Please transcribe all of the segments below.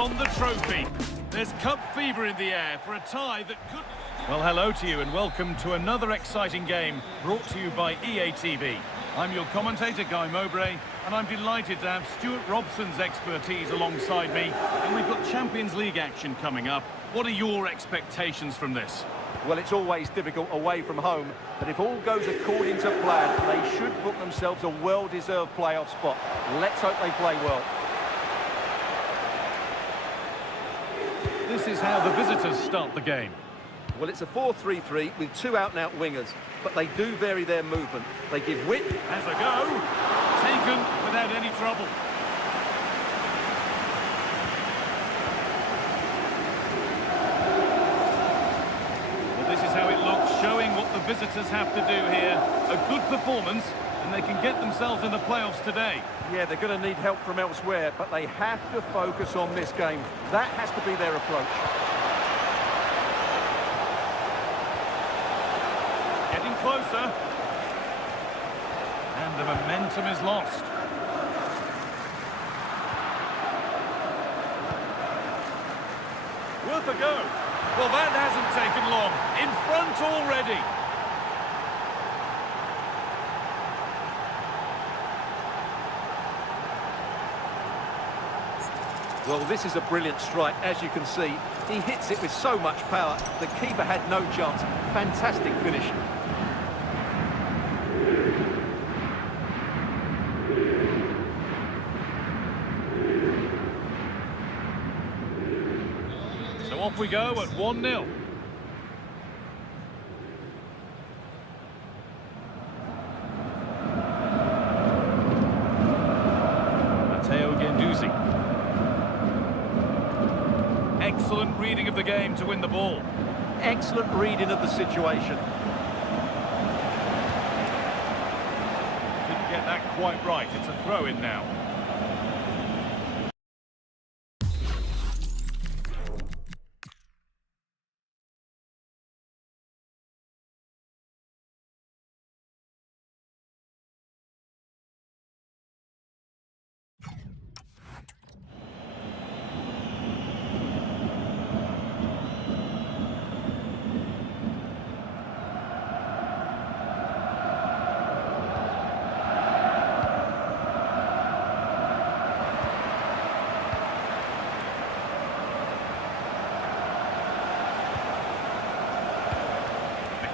on the trophy. There's cup fever in the air for a tie that could... Well, hello to you and welcome to another exciting game brought to you by EA TV. I'm your commentator, Guy Mowbray, and I'm delighted to have Stuart Robson's expertise alongside me. And we've got Champions League action coming up. What are your expectations from this? Well, it's always difficult away from home, but if all goes according to plan, they should book themselves a well-deserved playoff spot. Let's hope they play well. This is how the visitors start the game. Well, it's a 4-3-3 with two out-and-out wingers, but they do vary their movement. They give width. Has a go. Taken without any trouble. Well, this is how it looks, showing what the visitors have to do here. A good performance, and they can get themselves in the playoffs today. Yeah, they're going to need help from elsewhere, but they have to focus on this game. That has to be their approach. Getting closer. And the momentum is lost. Worth a go. Well, that hasn't taken long. In front already. Well, this is a brilliant strike, as you can see. He hits it with so much power. The keeper had no chance. Fantastic finish. So off we go at 1-0. Excellent reading of the game to win the ball. Excellent reading of the situation. Didn't get that quite right. It's a throw-in now.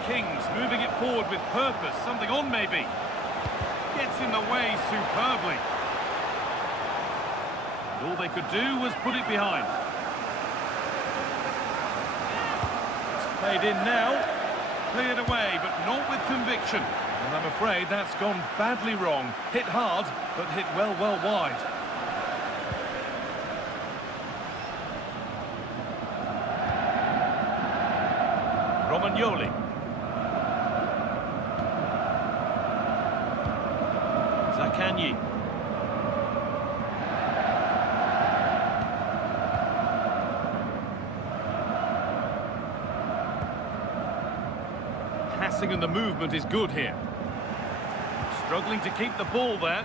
Kings moving it forward with purpose, something on maybe. Gets in the way superbly. And all they could do was put it behind. It's played in now. Cleared away, but not with conviction. And I'm afraid that's gone badly wrong. Hit hard, but hit well wide. Romagnoli. Zaccagni. Passing and the movement is good here. Struggling to keep the ball there.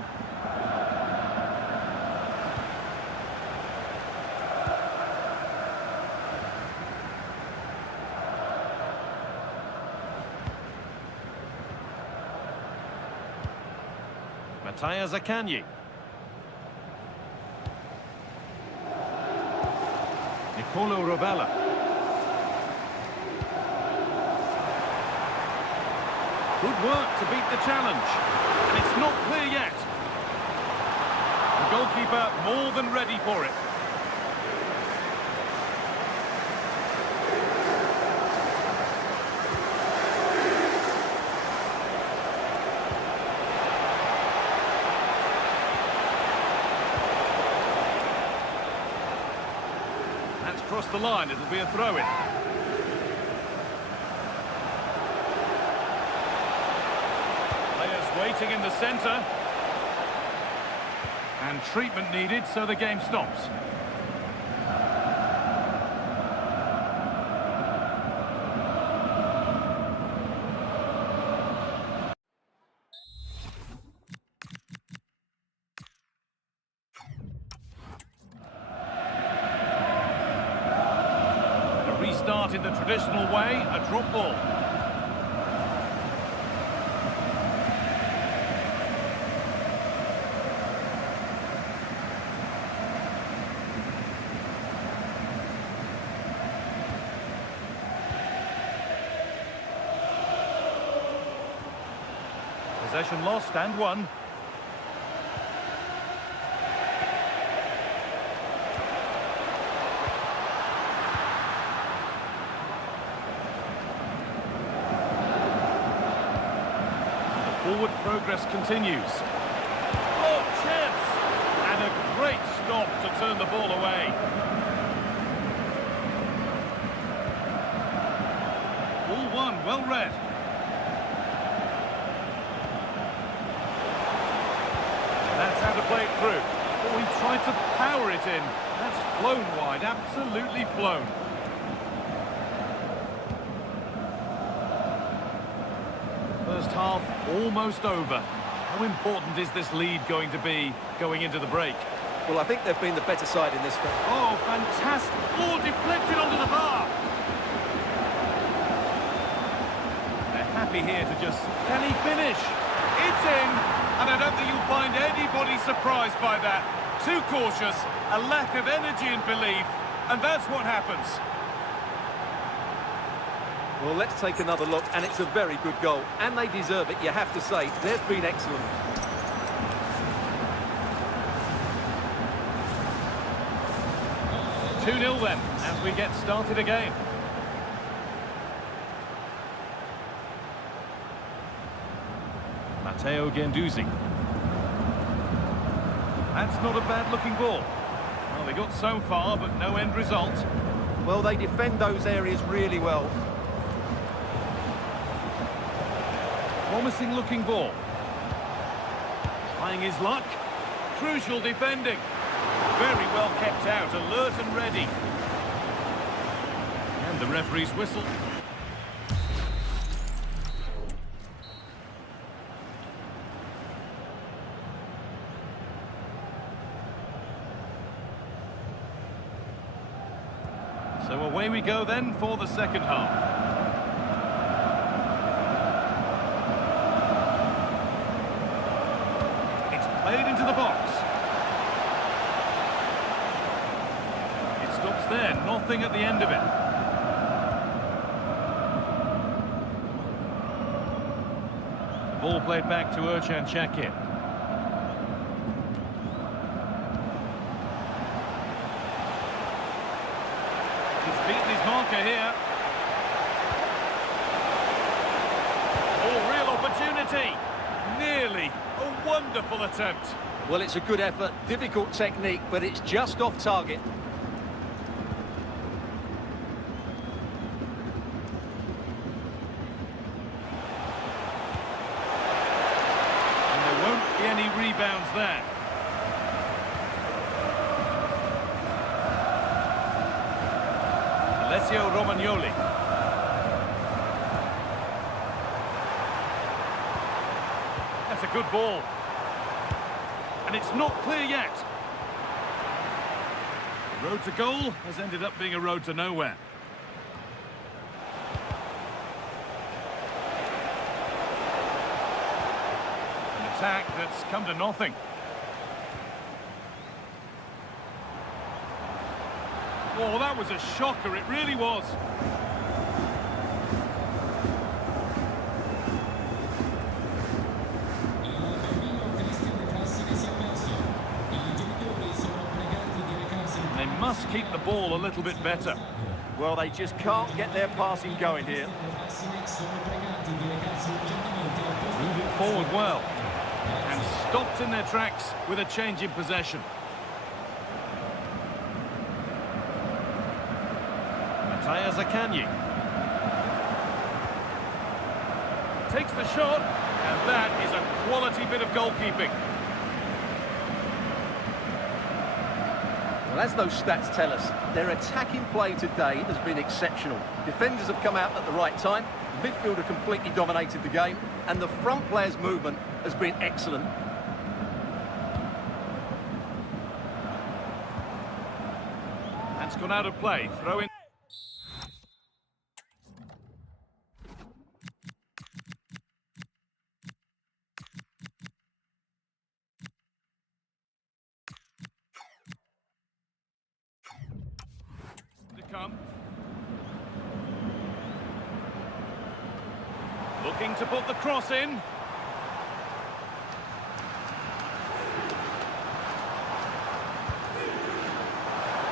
Zaccagni. Nicolo Rovella. Good work to beat the challenge. And it's not clear yet. The goalkeeper more than ready for it. Across the line, it'll be a throw-in. Players waiting in the centre. And treatment needed, so the game stops. start in the traditional way, a drop ball. Possession lost and won. Forward progress continues. Oh, chance! And a great stop to turn the ball away. Ball one, well read. That's how to play it through. Oh, he tried to power it in. That's flown wide, absolutely flown. First half almost over. How important is this lead going to be going into the break? Well, I think they've been the better side in this game. Oh, fantastic. Oh, deflected onto the bar. They're happy here to just... Can he finish? It's in. And I don't think you'll find anybody surprised by that. Too cautious, a lack of energy and belief. And that's what happens. Well, let's take another look, and it's a very good goal. And they deserve it, you have to say. They've been excellent. Two 2-0 then, as we get started again. Matteo Guendouzi. That's not a bad-looking ball. Well, they got so far, but no end result. Well, they defend those areas really well. Promising looking ball. Trying his luck. Crucial defending. Very well kept out, alert and ready. And the referee's whistle. So away we go then for the second half. Played into the box. It stops there, nothing at the end of it. Ball played back to Ercan Shakir. He's beaten his marker here. Oh, real opportunity. Nearly. A wonderful attempt. Well, it's a good effort, difficult technique, but it's just off target. And there won't be any rebounds there. Alessio Romagnoli. That's a good ball. And it's not clear yet. The road to goal has ended up being a road to nowhere. An attack that's come to nothing. Oh, that was a shocker, it really was. They must keep the ball a little bit better. Well, they just can't get their passing going here. Moving forward well. And stopped in their tracks with a change in possession. Matthias Akanji. Takes the shot, and that is a quality bit of goalkeeping. Well, as those stats tell us, their attacking play today has been exceptional. Defenders have come out at the right time, midfield have completely dominated the game, and the front players' movement has been excellent. That's gone out of play. Throw in. come. Looking to put the cross in.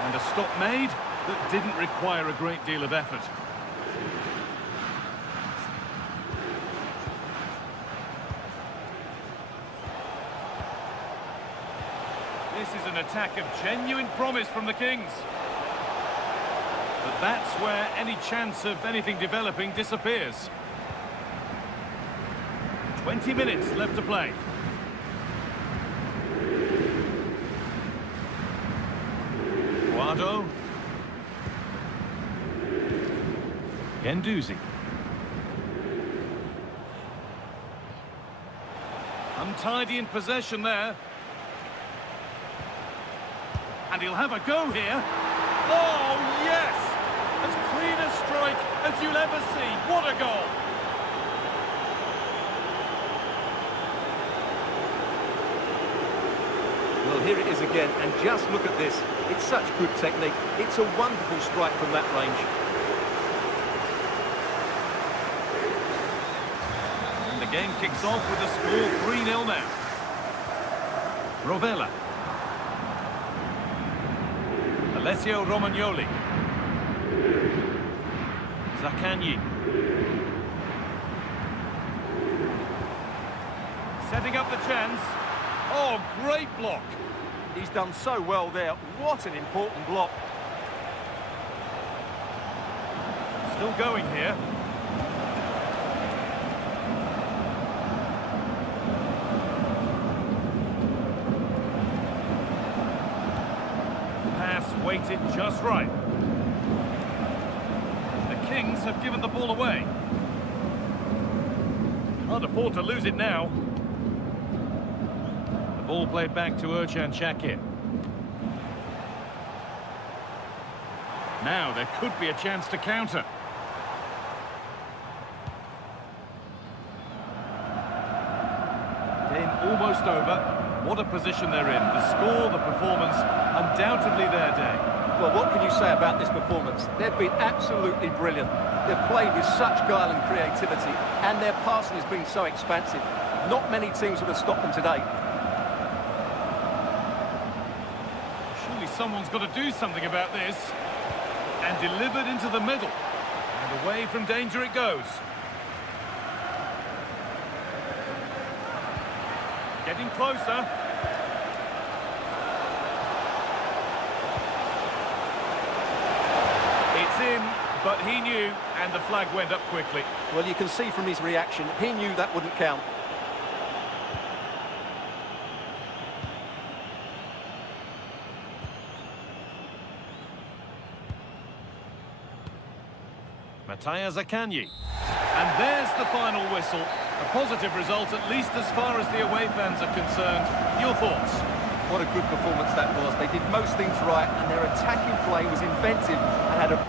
And a stop made that didn't require a great deal of effort. This is an attack of genuine promise from the Kings. But that's where any chance of anything developing disappears. 20 minutes left to play. Guardo. Guendouzi. Untidy in possession there. And he'll have a go here. Oh, yes! As clean a strike as you'll ever see. What a goal! Well, here it is again, and just look at this. It's such good technique. It's a wonderful strike from that range. And the game kicks off with a score 3-0 now. Rovella. Alessio Romagnoli. Zaccagni. Setting up the chance. Oh, great block. He's done so well there. What an important block. Still going here. Pass weighted just right. The Kings have given the ball away. Can't afford to lose it now. Ball played back to Ercan Shakir. Now there could be a chance to counter. Game almost over. What a position they're in. The score, the performance, undoubtedly their day. Well, what can you say about this performance? They've been absolutely brilliant. They've played with such guile and creativity, and their passing has been so expansive. Not many teams would have stopped them today. Someone's got to do something about this. And delivered into the middle. And away from danger it goes. Getting closer. It's in, but he knew, and the flag went up quickly. Well, you can see from his reaction, he knew that wouldn't count. Mattia Zaccagni. And there's the final whistle. A positive result, at least as far as the away fans are concerned. Your thoughts? What a good performance that was. They did most things right, and their attacking play was inventive and had a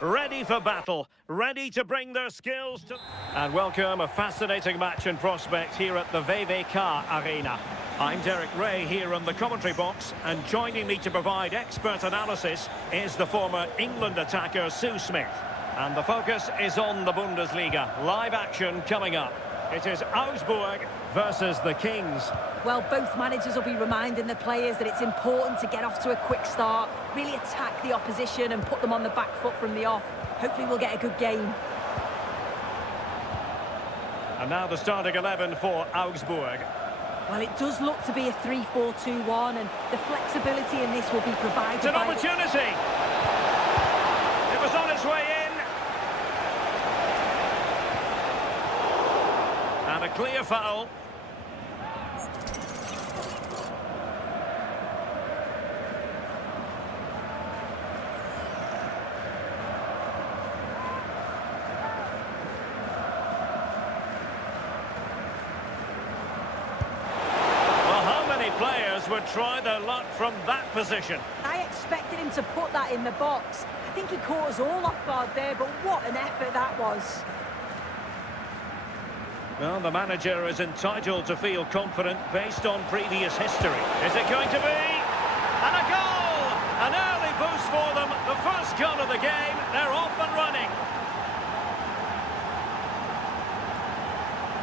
ready for battle, ready to bring their skills to... And welcome, a fascinating match in prospect here at the VVK Arena. I'm Derek Ray here in the commentary box, and joining me to provide expert analysis is the former England attacker Sue Smith. And the focus is on the Bundesliga. Live action coming up. It is Augsburg versus the Kings. Well, both managers will be reminding the players that it's important to get off to a quick start, really attack the opposition and put them on the back foot from the off. Hopefully we'll get a good game. And now the starting 11 for Augsburg. Well, it does look to be a 3-4-2-1, and the flexibility in this will be provided. It's an opportunity! It was on its way in. And a clear foul. Players would try their luck from that position. I expected him to put that in the box. I think he caught us all off guard there, but what an effort that was. Well, the manager is entitled to feel confident based on previous history. Is it going to be? And a goal! An early boost for them. The first goal of the game. They're off and running.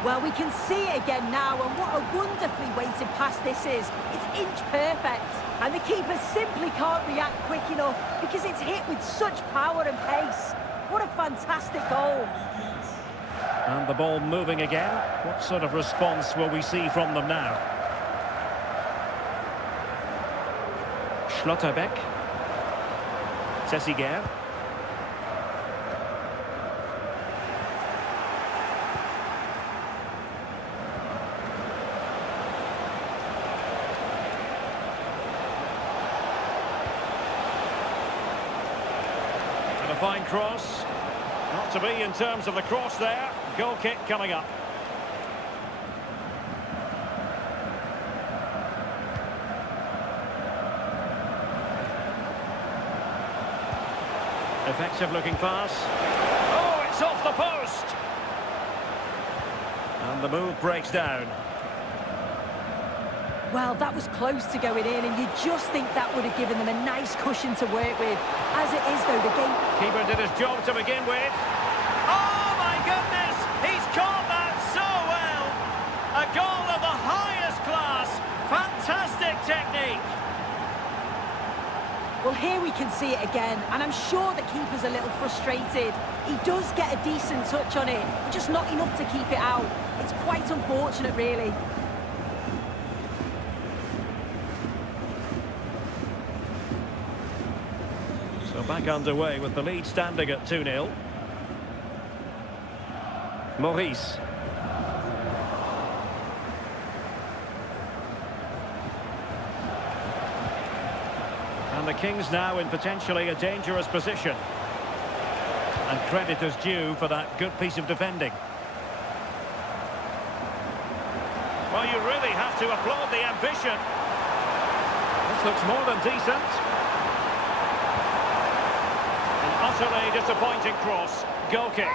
Well, we can see it again now, and what a wonderfully weighted pass this is. It's inch perfect, and the keeper simply can't react quick enough because it's hit with such power and pace. What a fantastic goal. And the ball moving again. What sort of response will we see from them now? Schlotterbeck. Tessiger. A fine cross. Not to be in terms of the cross there. Goal kick coming up. Effective looking pass. Oh, it's off the post! And the move breaks down. Well, that was close to going in, and you just think that would have given them a nice cushion to work with. As it is, though, the game... Keeper did his job to begin with. Oh, my goodness! He's caught that so well! A goal of the highest class. Fantastic technique. Well, here we can see it again, and I'm sure the keeper's a little frustrated. He does get a decent touch on it, but just not enough to keep it out. It's quite unfortunate, really. So back underway with the lead standing at 2-0. Maurice. And the Kings now in potentially a dangerous position. And credit is due for that good piece of defending. Well, you really have to applaud the ambition. This looks more than decent. Utterly disappointing cross. Goal kick.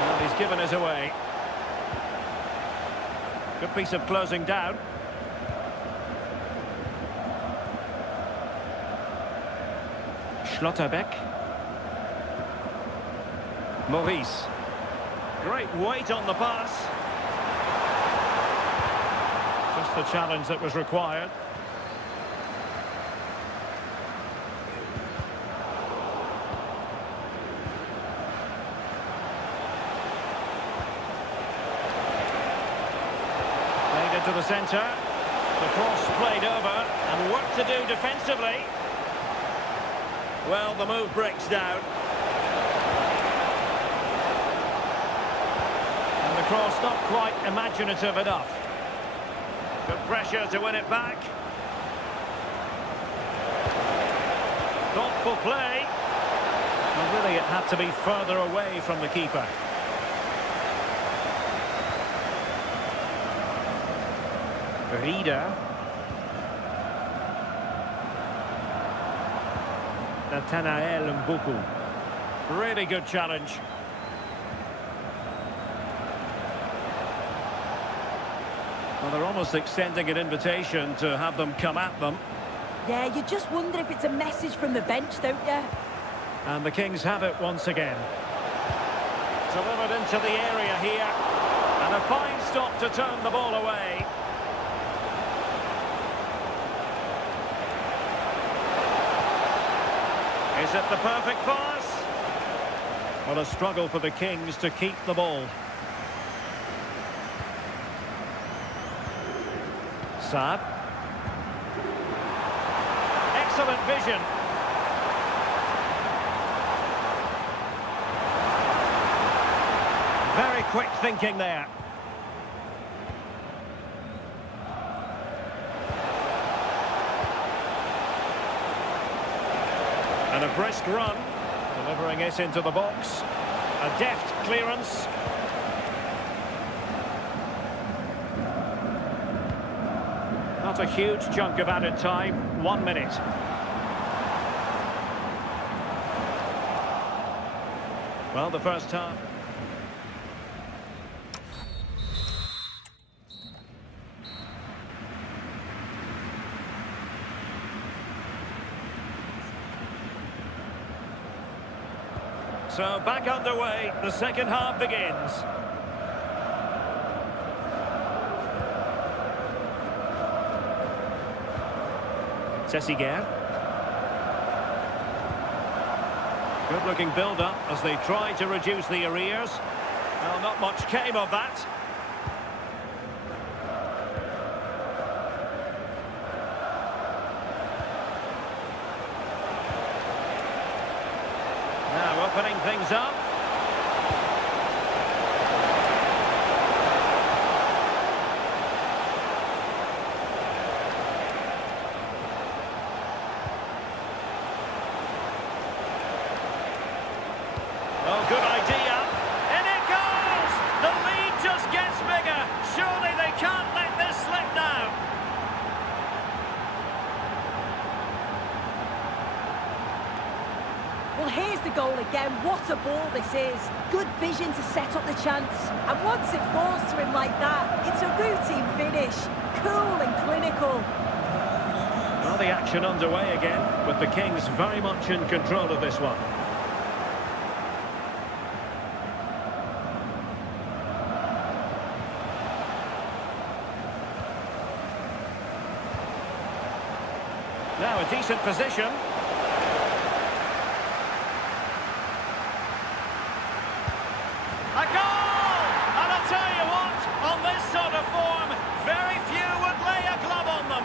Well, he's given us away. Good piece of closing down. Schlotterbeck. Maurice. Great weight on the pass. Just the challenge that was required. Played into the centre. The cross played over, and work to do defensively. Well, the move breaks down. Cross not quite imaginative enough. Good pressure to win it back. Thoughtful play. Well, really, it had to be further away from the keeper. Rieder. Nathanael Mbuku. Really good challenge. Well, they're almost extending an invitation to have them come at them. Yeah, you just wonder if it's a message from the bench, don't you? And the Kings have it once again. Delivered into the area here. And a fine stop to turn the ball away. Is it the perfect pass? Well, a struggle for the Kings to keep the ball. Saad. Excellent vision. Very quick thinking there. And a brisk run, delivering it into the box. A deft clearance. Not a huge chunk of added time, 1 minute. Well, the first half. So back underway, the second half begins. Sessiger. Good looking build-up as they try to reduce the arrears. Well, not much came of that. Now opening things up. Oh, good idea. And it goes! The lead just gets bigger. Surely they can't let this slip now. Well, here's the goal again. What a ball this is. Good vision to set up the chance. And once it falls to him like that, it's a routine finish. Cool and clinical. Well, the action underway again, with the Kings very much in control of this one. Now a decent position. A goal! And I'll tell you what, on this sort of form, very few would lay a glove on them.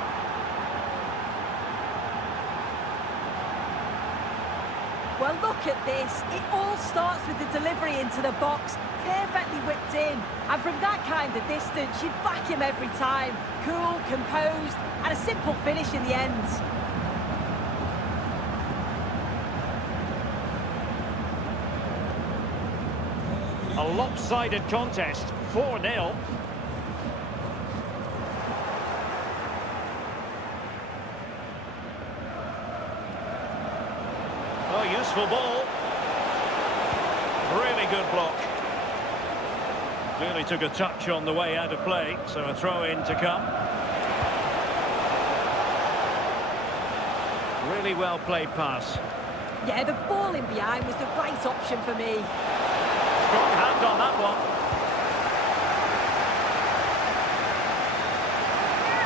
Well, look at this. It all starts with the delivery into the box. Perfectly whipped in. And from that kind of distance, you'd back him every time. Cool, composed, and a simple finish in the end. A lopsided contest, 4-0. Oh, useful ball. Really good block. Clearly took a touch on the way out of play, so a throw-in to come. Really well played pass. Yeah, the ball in behind was the right option for me. Strong hand on that one.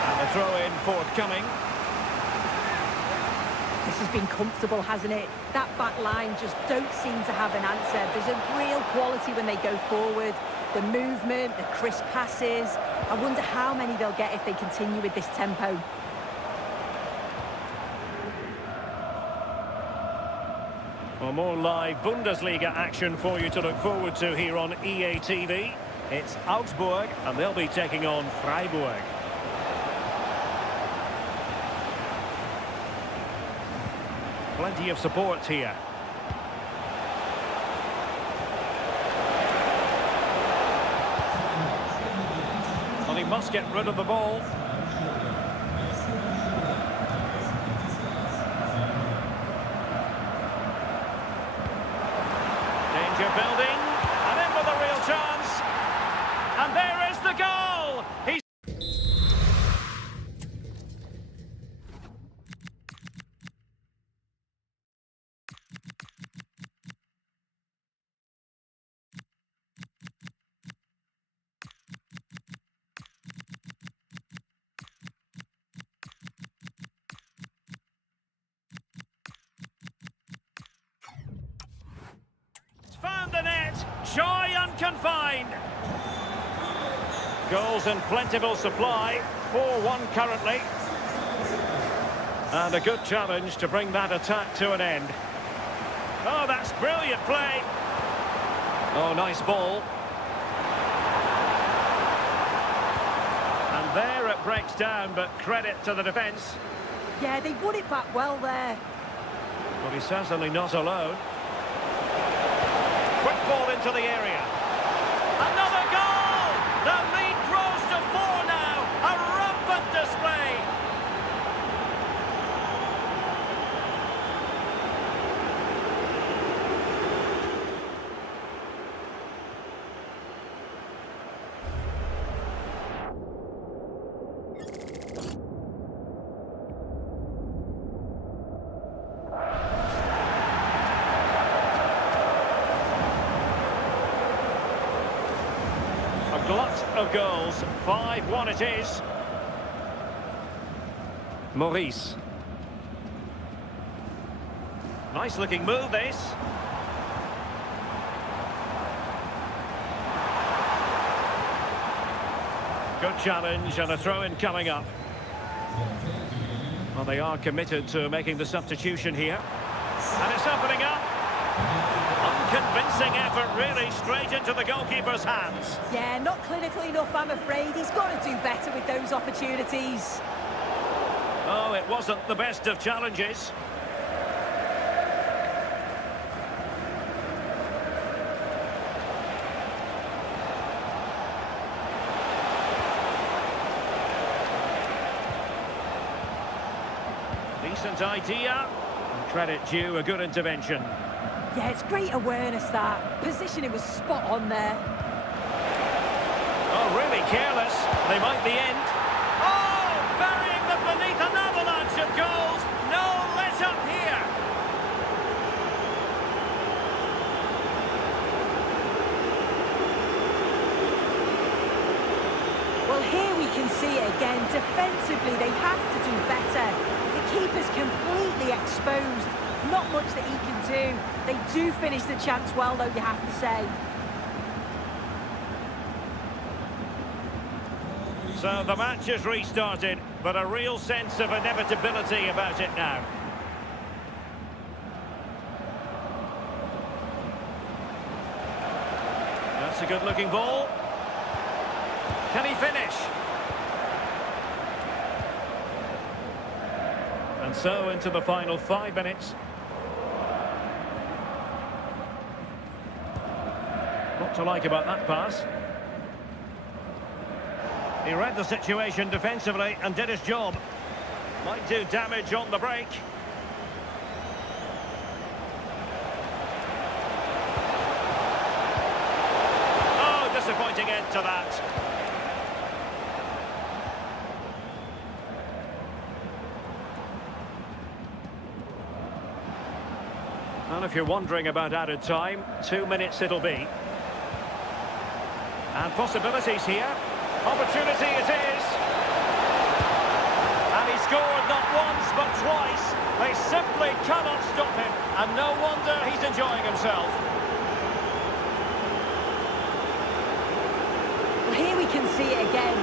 And the throw-in forthcoming. This has been comfortable, hasn't it? That back line just don't seem to have an answer. There's a real quality when they go forward. The movement, the crisp passes. I wonder how many they'll get if they continue with this tempo. Well, more live Bundesliga action for you to look forward to here on EA TV. It's Augsburg, and they'll be taking on Freiburg. Plenty of support here. Well, he must get rid of the ball. Pressure building, and in with a real chance. And there is the goal! He's found the net, joy unconfined. Goals in plentiful supply, 4-1 currently. And a good challenge to bring that attack to an end. Oh, that's brilliant play. Oh, nice ball. And there it breaks down, but credit to the defence. Yeah, they won it back well there. But he's certainly not alone. Quick ball into the area. Another goal! The lead grows to 4 now. A rampant display. A glut of goals. 5-1 it is. Maurice. Nice looking move this. Good challenge and a throw-in coming up. Well, they are committed to making the substitution here. And it's opening up. Unconvincing effort, really, straight into the goalkeeper's hands. Yeah, not clinical enough, I'm afraid. He's got to do better with those opportunities. Oh, it wasn't the best of challenges. Decent idea. And credit due, a good intervention. Yeah, it's great awareness, that. Positioning was spot on there. Oh, really careless. They might be in. Oh, burying them beneath an avalanche of goals. No let up here. Well, here we can see it again. Defensively, they have to do better. The keeper's completely exposed. Not much that he can do. They do finish the chance well, though, you have to say. So the match has restarted, but a real sense of inevitability about it now. That's a good-looking ball. Can he finish? And so into the final 5 minutes. What to like about that pass? He read the situation defensively and did his job. Might do damage on the break. Oh, disappointing end to that. And if you're wondering about added time, 2 minutes it'll be. And possibilities here. Opportunity it is. And he scored not once but twice. They simply cannot stop him. And no wonder he's enjoying himself. Well, here we can see it again.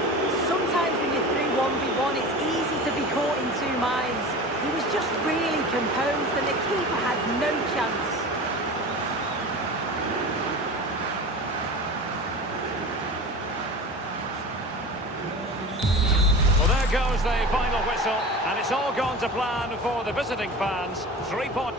Sometimes when you're through 1v1, it's easy to be caught in two minds. He was just really composed and the keeper had no chance. Well, there goes the final whistle, and it's all gone to plan for the visiting fans. 3 points.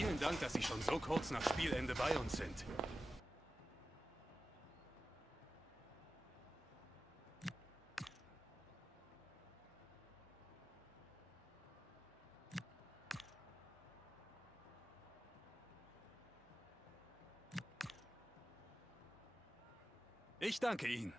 Vielen Dank, dass Sie schon so kurz nach Spielende bei uns sind. Ich danke Ihnen.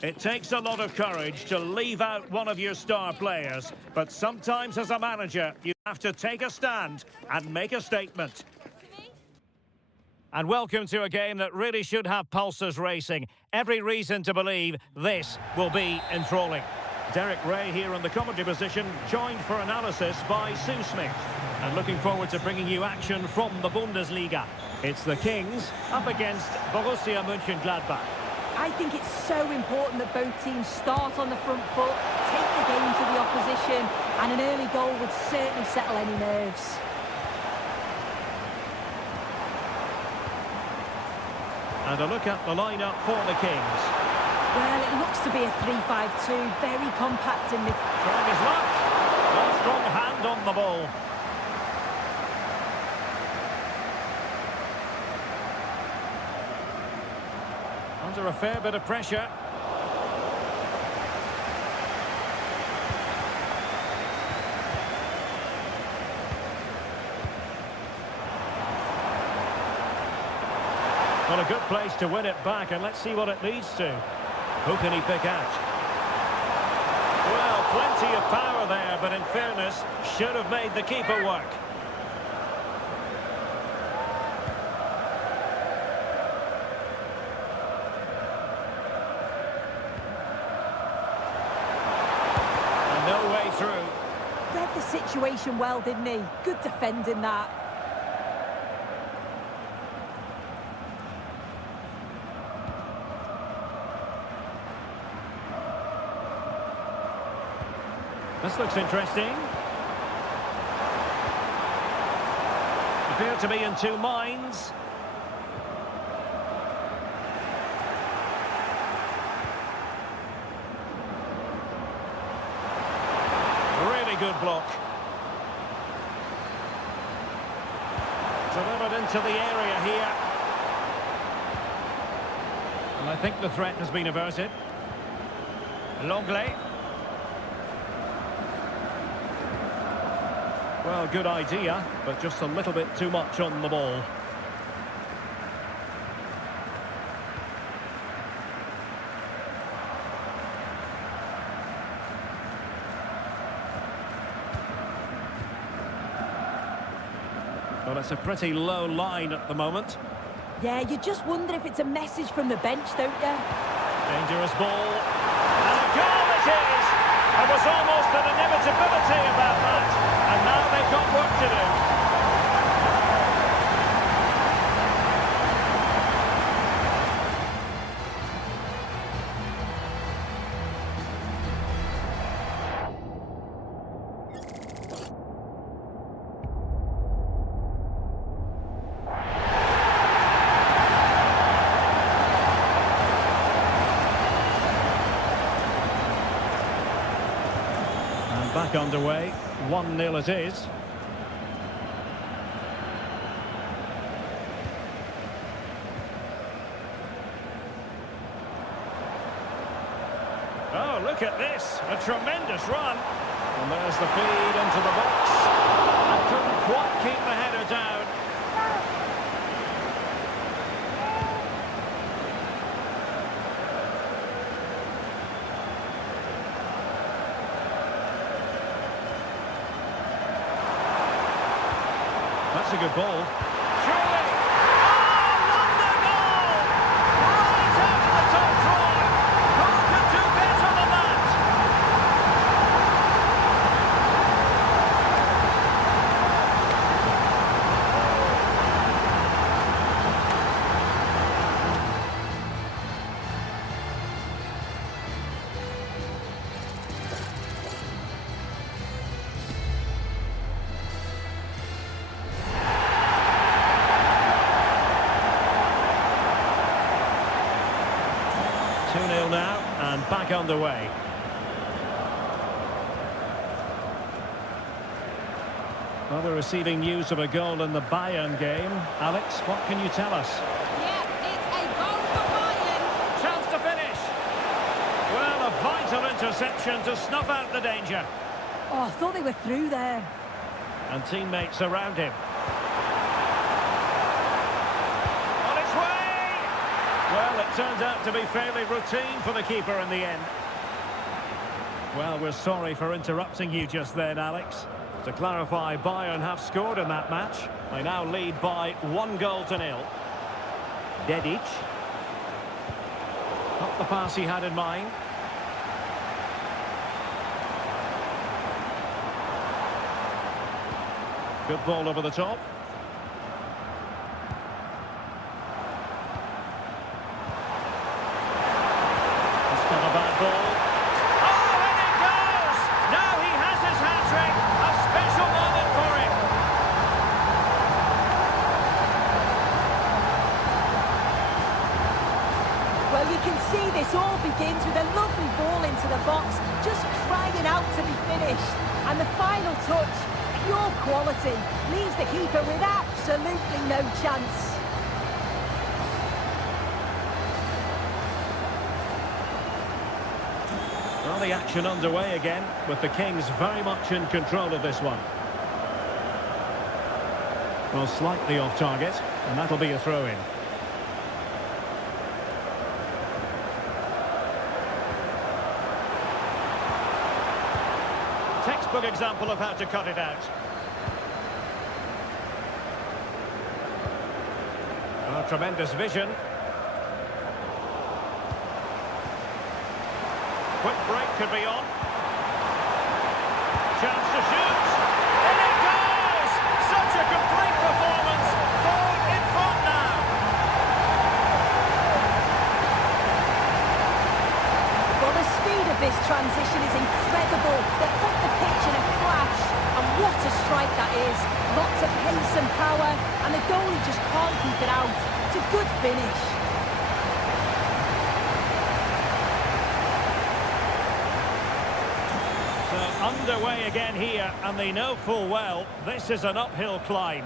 It takes a lot of courage to leave out one of your star players, but sometimes as a manager, you have to take a stand and make a statement. And welcome to a game that really should have pulses racing. Every reason to believe this will be enthralling. Derek Ray here in the commentary position, joined for analysis by Sue Smith. And looking forward to bringing you action from the Bundesliga. It's the Kings up against Borussia Mönchengladbach. I think it's so important that both teams start on the front foot, take the game to the opposition, and an early goal would certainly settle any nerves. And a look at the lineup for the Kings. Well, it looks to be a 3-5-2, very compact in midfield. Trying his luck. A strong hand on the ball. Under a fair bit of pressure. Well, a good place to win it back, and let's see what it leads to. Who can he pick out? Well, plenty of power there, but in fairness, should have made the keeper work. And no way through. Read the situation well, didn't he? Good defending that. This looks interesting. Appear to be in two minds. Really good block. Delivered into the area here. And I think the threat has been averted. Longley. Well, good idea, but just a little bit too much on the ball. Well, it's a pretty low line at the moment. Yeah, you just wonder if it's a message from the bench, don't you? Dangerous ball. And a goal it is! There was almost an inevitability about that. And now they've got work to do. And back underway. 1-0 it is. Oh, look at this. A tremendous run. And there's the feed into the box. And couldn't quite keep the header down. That's a good ball. Surely! Oh, wonder goal! Right out of the top drawer! Who could do better than that? Now and back underway. Well, we're receiving news of a goal in the Bayern game. Alex, what can you tell us? Yeah, it's a goal for Bayern. Chance to finish. Well, a vital interception to snuff out the danger. Oh, I thought they were through there. And teammates around him. On its way! Well, it turned out to be fairly routine for the keeper in the end. Well, we're sorry for interrupting you just then, Alex. To clarify, Bayern have scored in that match. They now lead by 1-0. Dedic. Not the pass he had in mind. Good ball over the top. Not a bad ball. Oh, and it goes! Now he has his hat-trick. A special moment for him. Well, you can see this all begins with a lovely ball into the box, just crying out to be finished. And the final touch, pure quality, leaves the keeper with absolutely no chance. Well, the action underway again, with the Kings very much in control of this one. Well, slightly off target, and that'll be a throw-in. Textbook example of how to cut it out. Oh, tremendous vision. Quick break could be on. Chance to shoot. And it goes! Such a complete performance. Forward in front now. Well, the speed of this transition is incredible. They put the pitch in a flash. And what a strike that is. Lots of pace and power. And the goalie just can't keep it out. It's a good finish. Underway again here, and they know full well this is an uphill climb.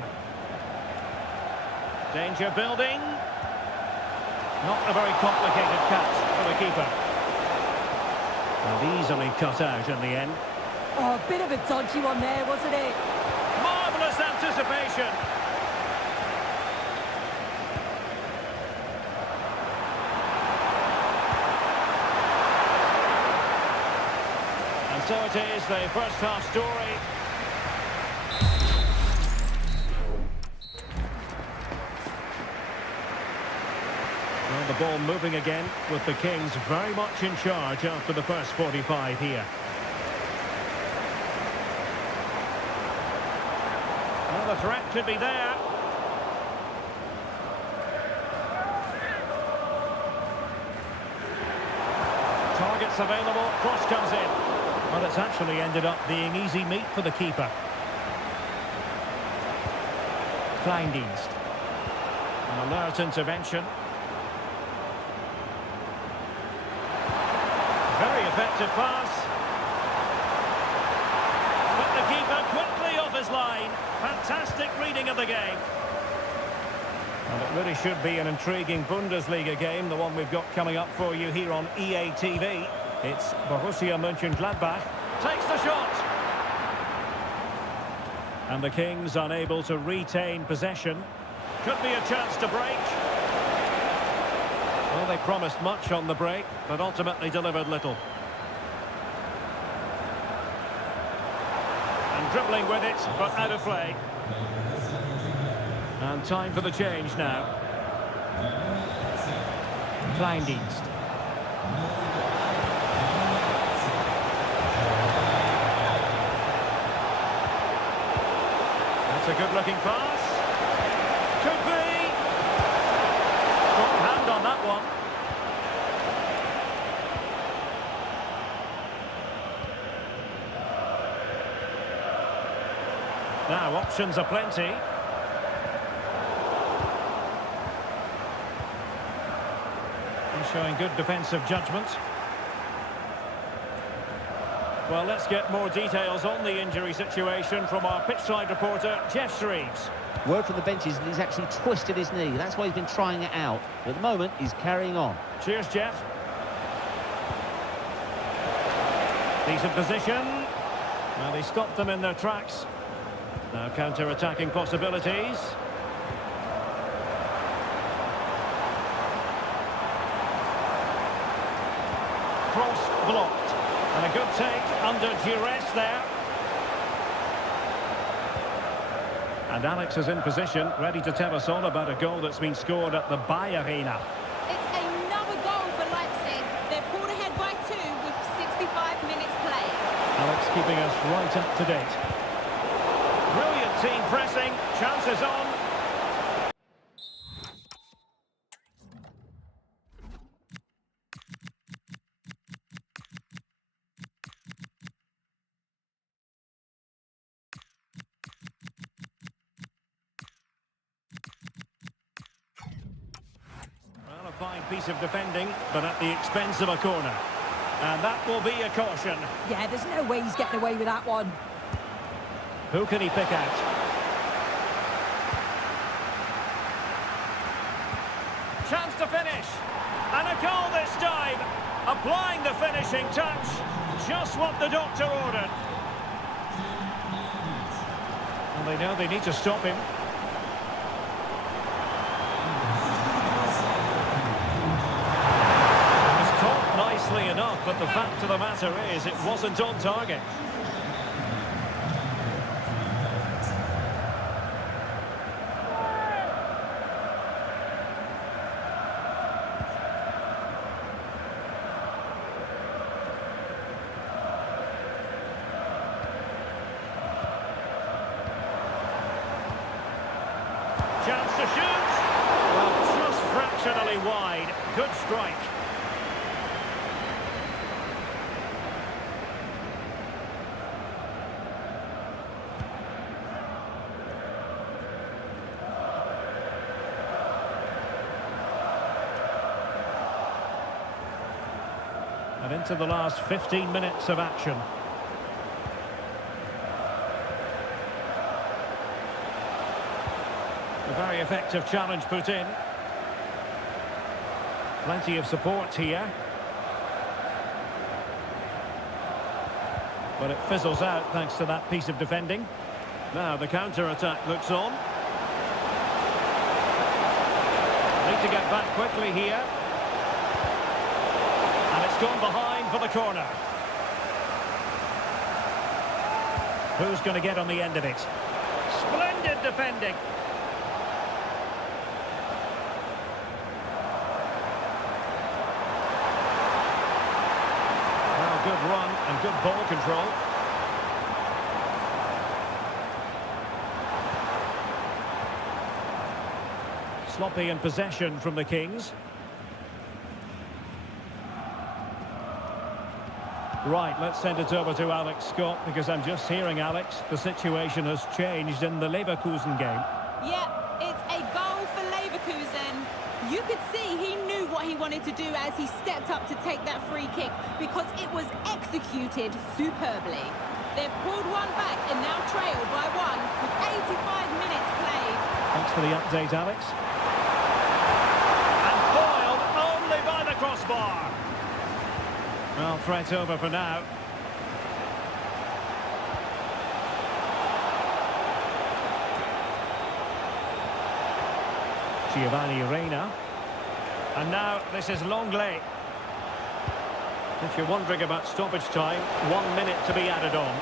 Danger building. Not a very complicated catch for the keeper. And easily cut out in the end. Oh, a bit of a dodgy one there, wasn't it? Marvellous anticipation. So it is, the first half story. Well, the ball moving again, with the Kings very much in charge after the first 45 here. Well, the threat could be there. Targets available, cross comes in. Well, it's actually ended up being easy meat for the keeper. Kleindienst. An alert intervention. Very effective pass. But the keeper quickly off his line. Fantastic reading of the game. And it really should be an intriguing Bundesliga game, the one we've got coming up for you here on EA TV. It's Borussia Mönchengladbach. Takes the shot. And the Kings unable to retain possession. Could be a chance to break. Well, they promised much on the break, but ultimately delivered little. And dribbling with it, but out of play. And time for the change now. Kleindienst. That's a good-looking pass. Could be. Strong hand on that one. Now, options are plenty. He's showing good defensive judgment. Well, let's get more details on the injury situation from our pitchside reporter, Jeff Shreves. Word from the benches that he's actually twisted his knee. That's why he's been trying it out. But at the moment, he's carrying on. Cheers, Jeff. Decent position. Well, they stopped them in their tracks. Now counter-attacking possibilities. Cross blocked. And a good take under duress there. And Alex is in position, ready to tell us all about a goal that's been scored at the Arena. It's another goal for Leipzig. They're pulled ahead by 2 with 65 minutes played. Alex keeping us right up to date. Brilliant team pressing, chances on. Well, a fine piece of defending, but at the expense of a corner. And that will be a caution. Yeah, there's no way he's getting away with that one. Who can he pick out? Chance to finish. And a goal this time. Applying the finishing touch. Just what the doctor ordered. And they know they need to stop him. It was caught nicely enough, but the fact of the matter is it wasn't on target. Chance to shoot. Well, just fractionally wide. Good strike. And into the last 15 minutes of action. A very effective challenge put in. Plenty of support here. But it fizzles out thanks to that piece of defending. Now the counter-attack looks on. Need to get back quickly here. And it's gone behind for the corner. Who's going to get on the end of it? Splendid defending. Good run and good ball control. Sloppy in possession from the Kings. Right, let's send it over to Alex Scott, because I'm just hearing, Alex, the situation has changed in the Leverkusen game. Yeah, it's a goal for Leverkusen. You could see he knew what he wanted to do as he stepped up to take that free kick, because it was executed superbly. They've pulled one back and now trail by 1 with 85 minutes played. Thanks for the update, Alex. And foiled only by the crossbar. Well, threat over for now. Giovanni Reina. And now this is Longley. If you're wondering about stoppage time, 1 minute to be added on.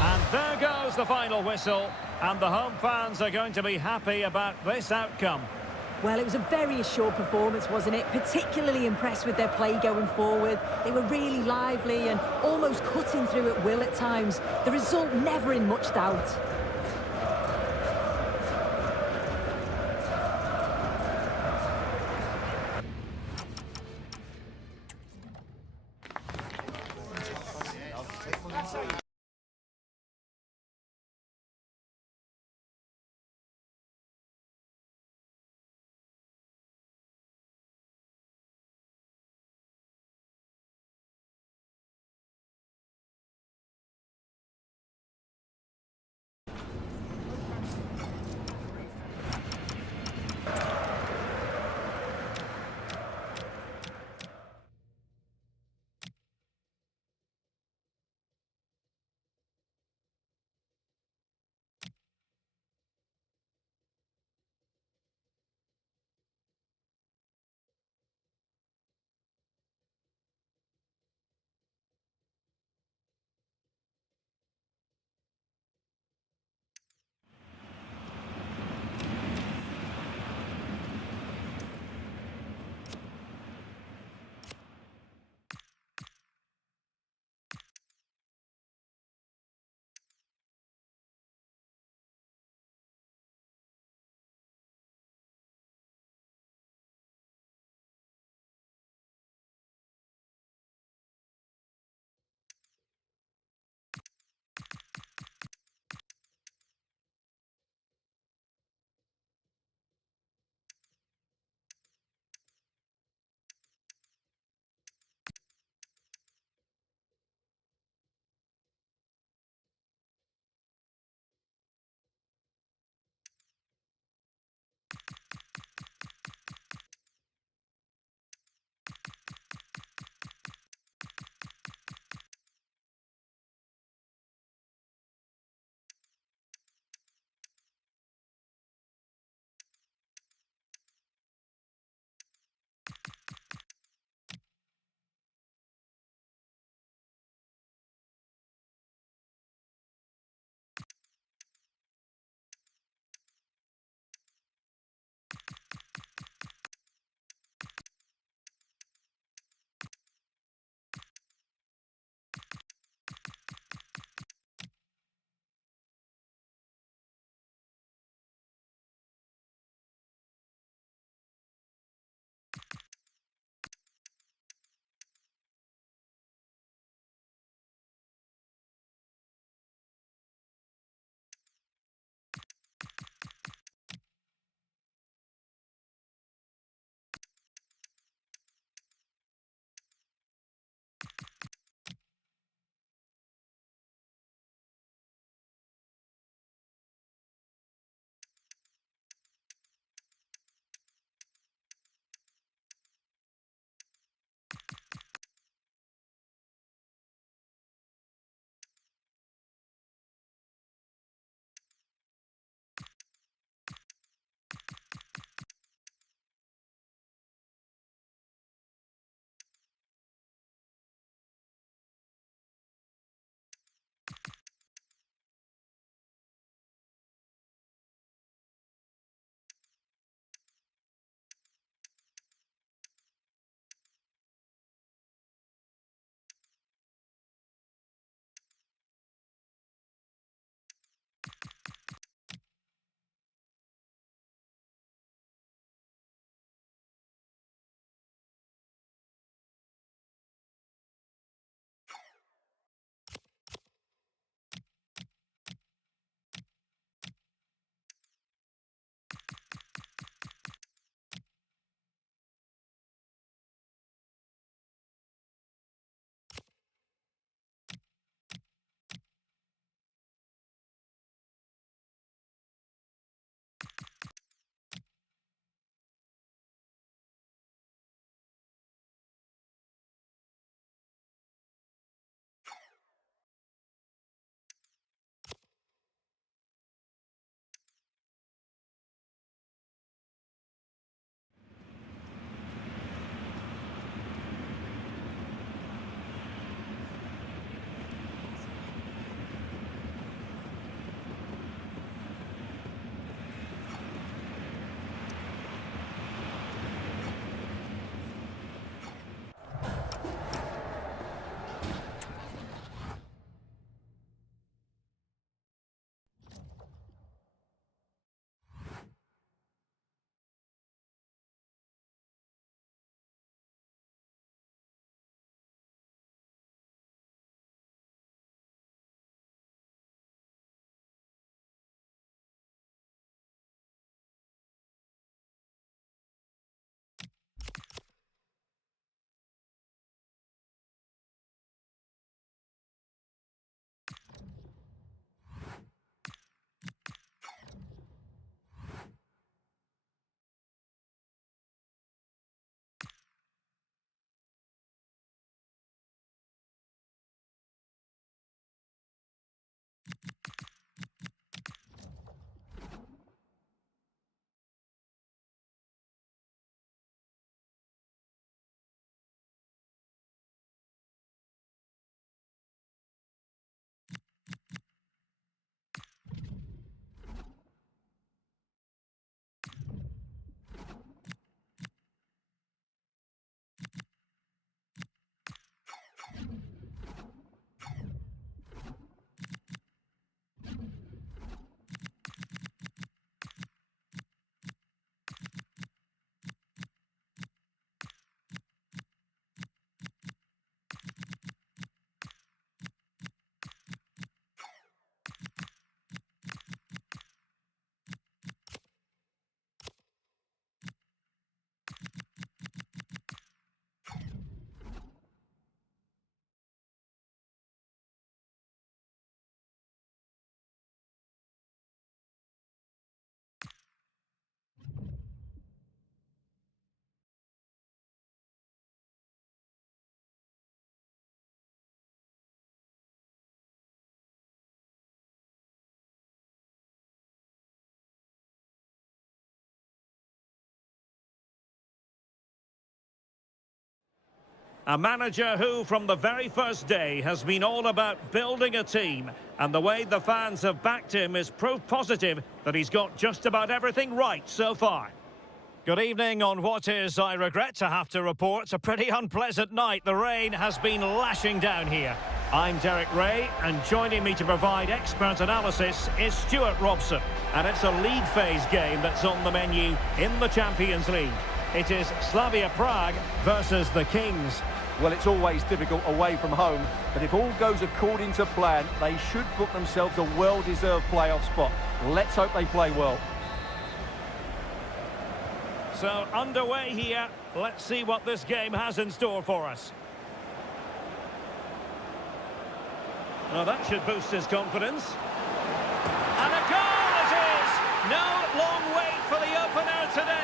And there goes the final whistle. And the home fans are going to be happy about this outcome. Well, it was a very assured performance, wasn't it? Particularly impressed with their play going forward. They were really lively and almost cutting through at will at times. The result never in much doubt. A manager who, from the very first day, has been all about building a team. And the way the fans have backed him is proof positive that he's got just about everything right so far. Good evening on what is, I regret to have to report, a pretty unpleasant night. The rain has been lashing down here. I'm Derek Ray, and joining me to provide expert analysis is Stuart Robson. And it's a league phase game that's on the menu in the Champions League. It is Slavia Prague versus the Kings. Well, it's always difficult away from home, but if all goes according to plan, they should book themselves a well-deserved playoff spot. Let's hope they play well. So, underway here. Let's see what this game has in store for us. Well, that should boost his confidence. And a goal it is! No long wait for the opener today.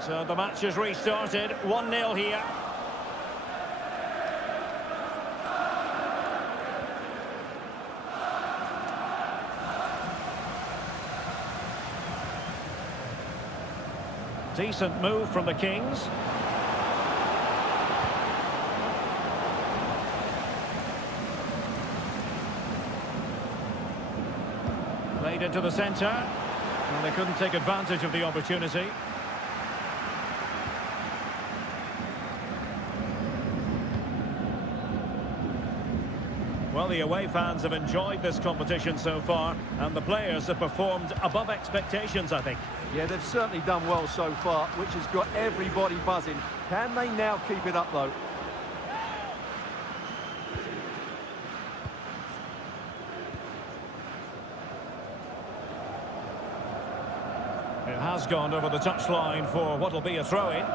So the match has restarted, 1-0 here. Decent move from the Kings. Played into the centre. And they couldn't take advantage of the opportunity. Well, the away fans have enjoyed this competition so far, and the players have performed above expectations, I think. Yeah, they've certainly done well so far, which has got everybody buzzing. Can they now keep it up, though? It has gone over the touchline for what will be a throw-in.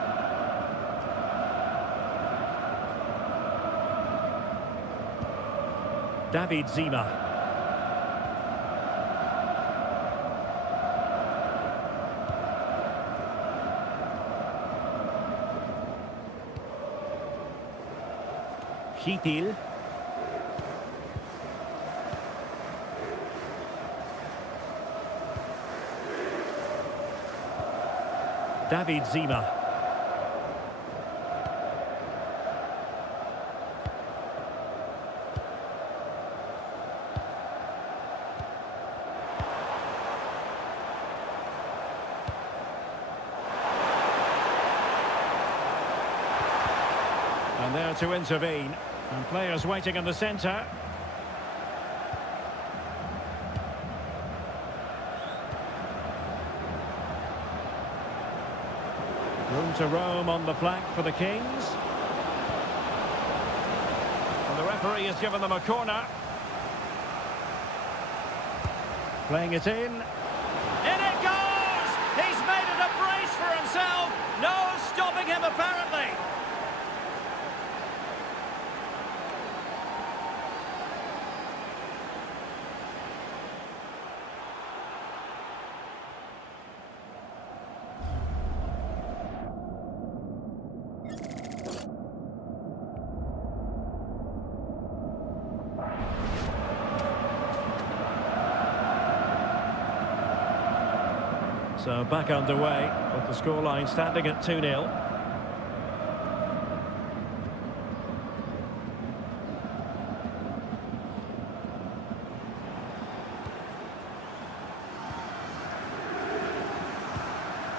David Zima. Hitil. David Zima. And there to intervene. And players waiting in the centre. Room to roam on the flank for the Kings. And the referee has given them a corner. Playing it in. In it goes! He's made it a brace for himself. No stopping him, apparently. So back underway with the scoreline standing at 2-0.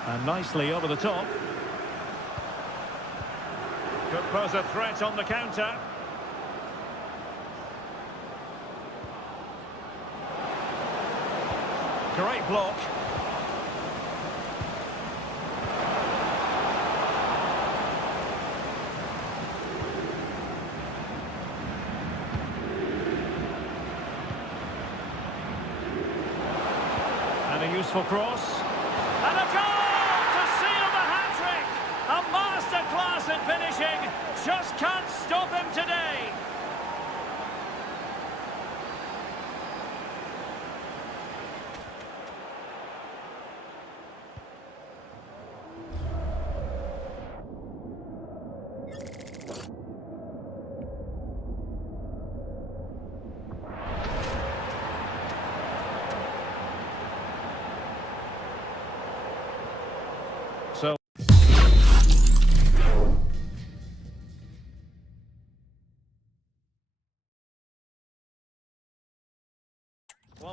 And nicely over the top. Could pose a threat on the counter. Great block. And a useful cross. And a goal to seal the hat-trick! A masterclass in finishing. Just can't stop him today.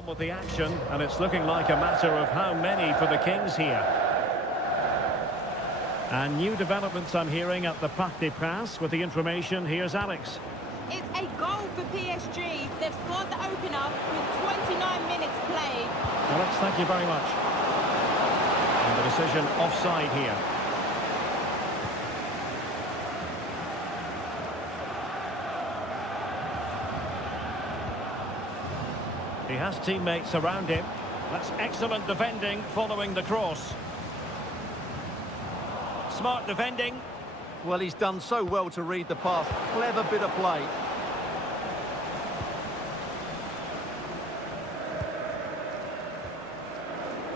with the action, and it's looking like a matter of how many for the Kings here. And new developments I'm hearing at the Parc des Princes. With the information, here's Alex. It's a goal for PSG. They've scored the opener with 29 minutes played. Alex, thank you very much. And the decision offside here. He has teammates around him. That's excellent defending following the cross. Smart defending. Well, he's done so well to read the pass. Clever bit of play.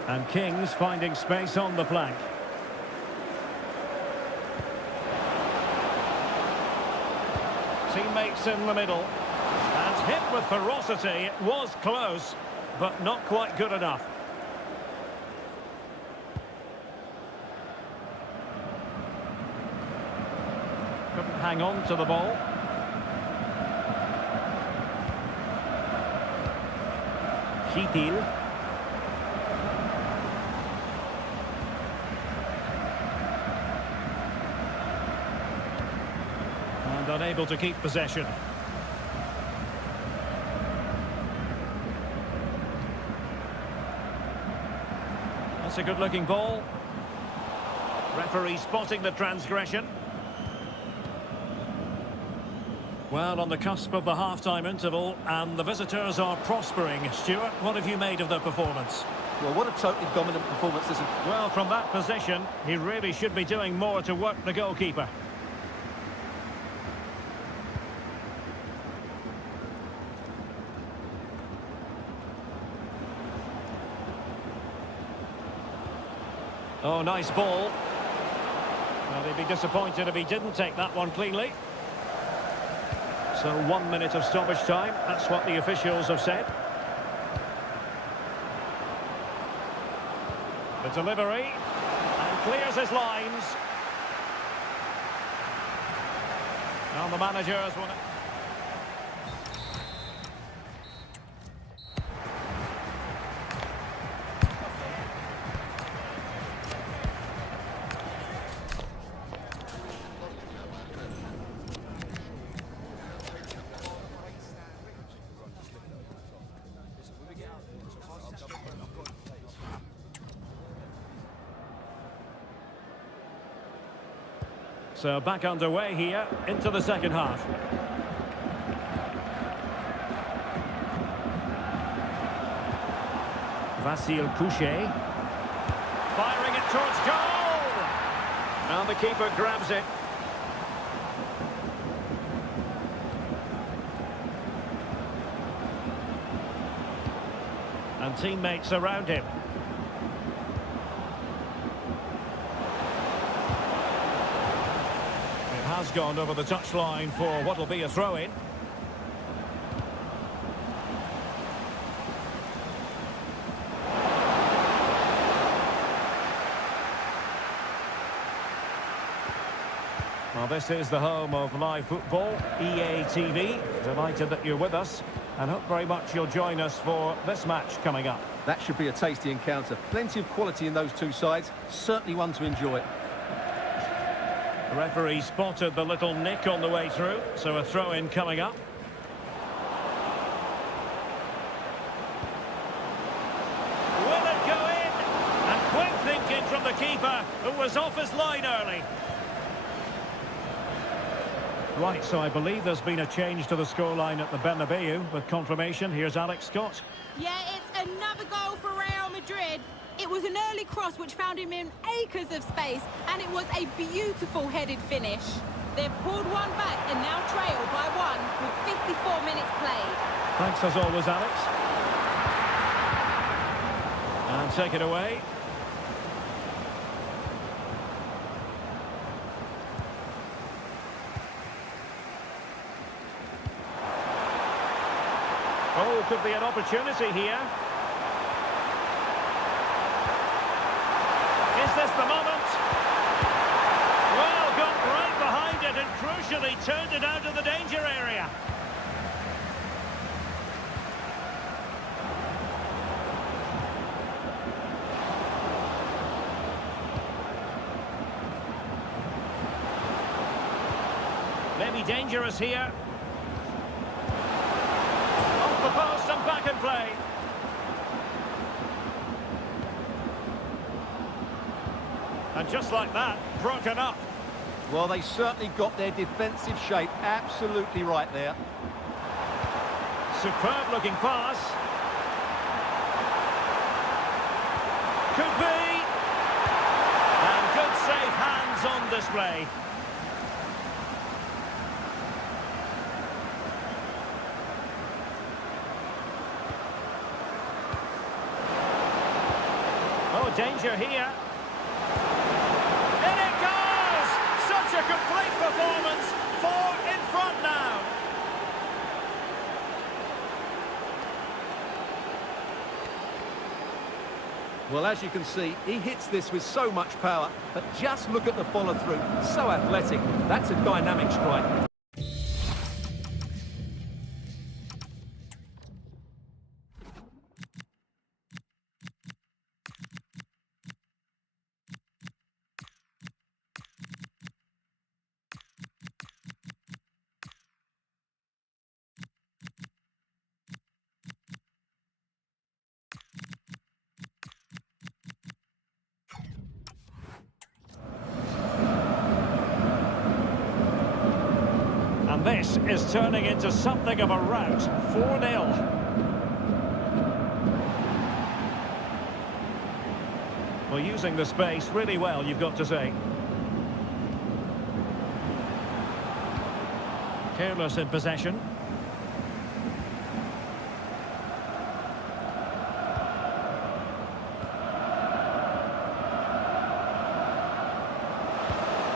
And Kings finding space on the flank. Teammates in the middle. And hit with ferocity. It was close, but not quite good enough. Couldn't hang on to the ball. Hitil. And unable to keep possession. That's a good-looking ball. Referee spotting the transgression. Well, on the cusp of the half-time interval, and the visitors are prospering. Stuart, what have you made of their performance? Well, what a totally dominant performance this is. Well, from that position, he really should be doing more to work the goalkeeper. Oh, nice ball. Well, he'd be disappointed if he didn't take that one cleanly. So 1 minute of stoppage time, that's what the officials have said. The delivery, and clears his lines. Now the manager has won it. So back underway here into the second half. Vasile Couchet. Firing it towards goal! And the keeper grabs it. And teammates around him. Has gone over the touchline for what will be a throw-in. Well, this is the home of live football, EA TV. Delighted that you're with us, and hope very much you'll join us for this match coming up. That should be a tasty encounter. Plenty of quality in those two sides. Certainly one to enjoy. The referee spotted the little nick on the way through, so a throw-in coming up. Will it go in? And quick thinking from the keeper, who was off his line early. Right, so I believe there's been a change to the scoreline at the Bernabeu. With confirmation, here's Alex Scott. Yeah, it's another goal for Real Madrid. It was an early cross which found him in acres of space, and it was a beautiful headed finish. They've pulled one back and now trail by one with 54 minutes played. Thanks as always, Alex. And take it away. Oh, could be an opportunity here. Is this the moment? Well, got right behind it and crucially turned it out of the danger area. Maybe dangerous here. Off the post and back in play. And just like that, broken up. Well, they certainly got their defensive shape absolutely right there. Superb looking pass. Could be. And good safe hands on display. Oh, danger here. In it goes! Such a complete performance. 4 in front now. Well, as you can see, he hits this with so much power, but just look at the follow-through. So athletic. That's a dynamic strike. And this is turning into something of a rout. 4-0. Well, using the space really well, you've got to say. Careless in possession.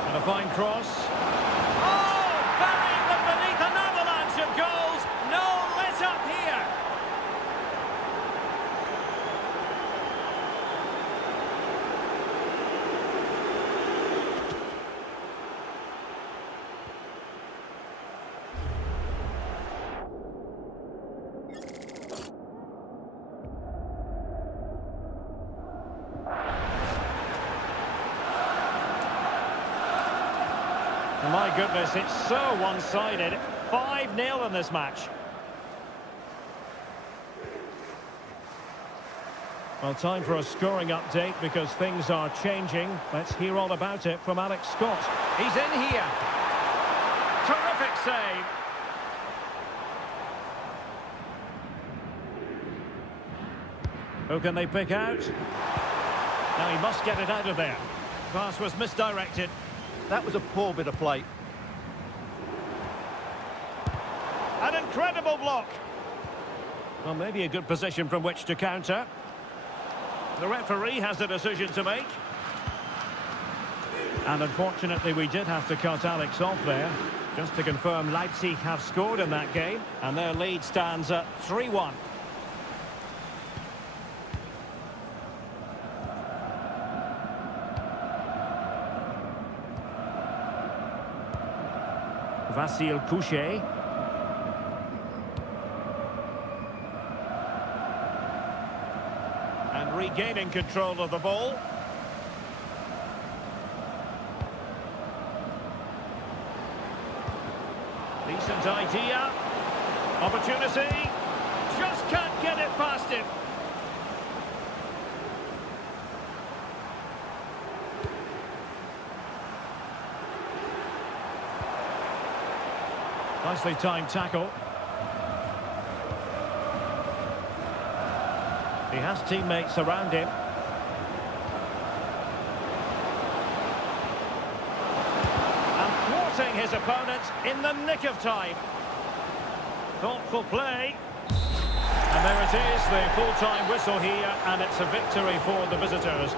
And a fine cross. Goals, no let up here. My goodness, it's so one-sided. 5-0 in this match. Well, time for a scoring update because things are changing. Let's hear all about it from Alex Scott. He's in here. Terrific save. Who can they pick out? Now he must get it out of there. Pass was misdirected. That was a poor bit of play. An incredible block. Well, maybe a good position from which to counter. The referee has a decision to make. And unfortunately, we did have to cut Alex off there. Just to confirm, Leipzig have scored in that game. And their lead stands at 3-1. Vasil Couchet. And regaining control of the ball. Decent idea. Opportunity. Just can't get it past him. Nicely timed tackle. He has teammates around him. And thwarting his opponent in the nick of time. Thoughtful play. And there it is, the full-time whistle here, and it's a victory for the visitors.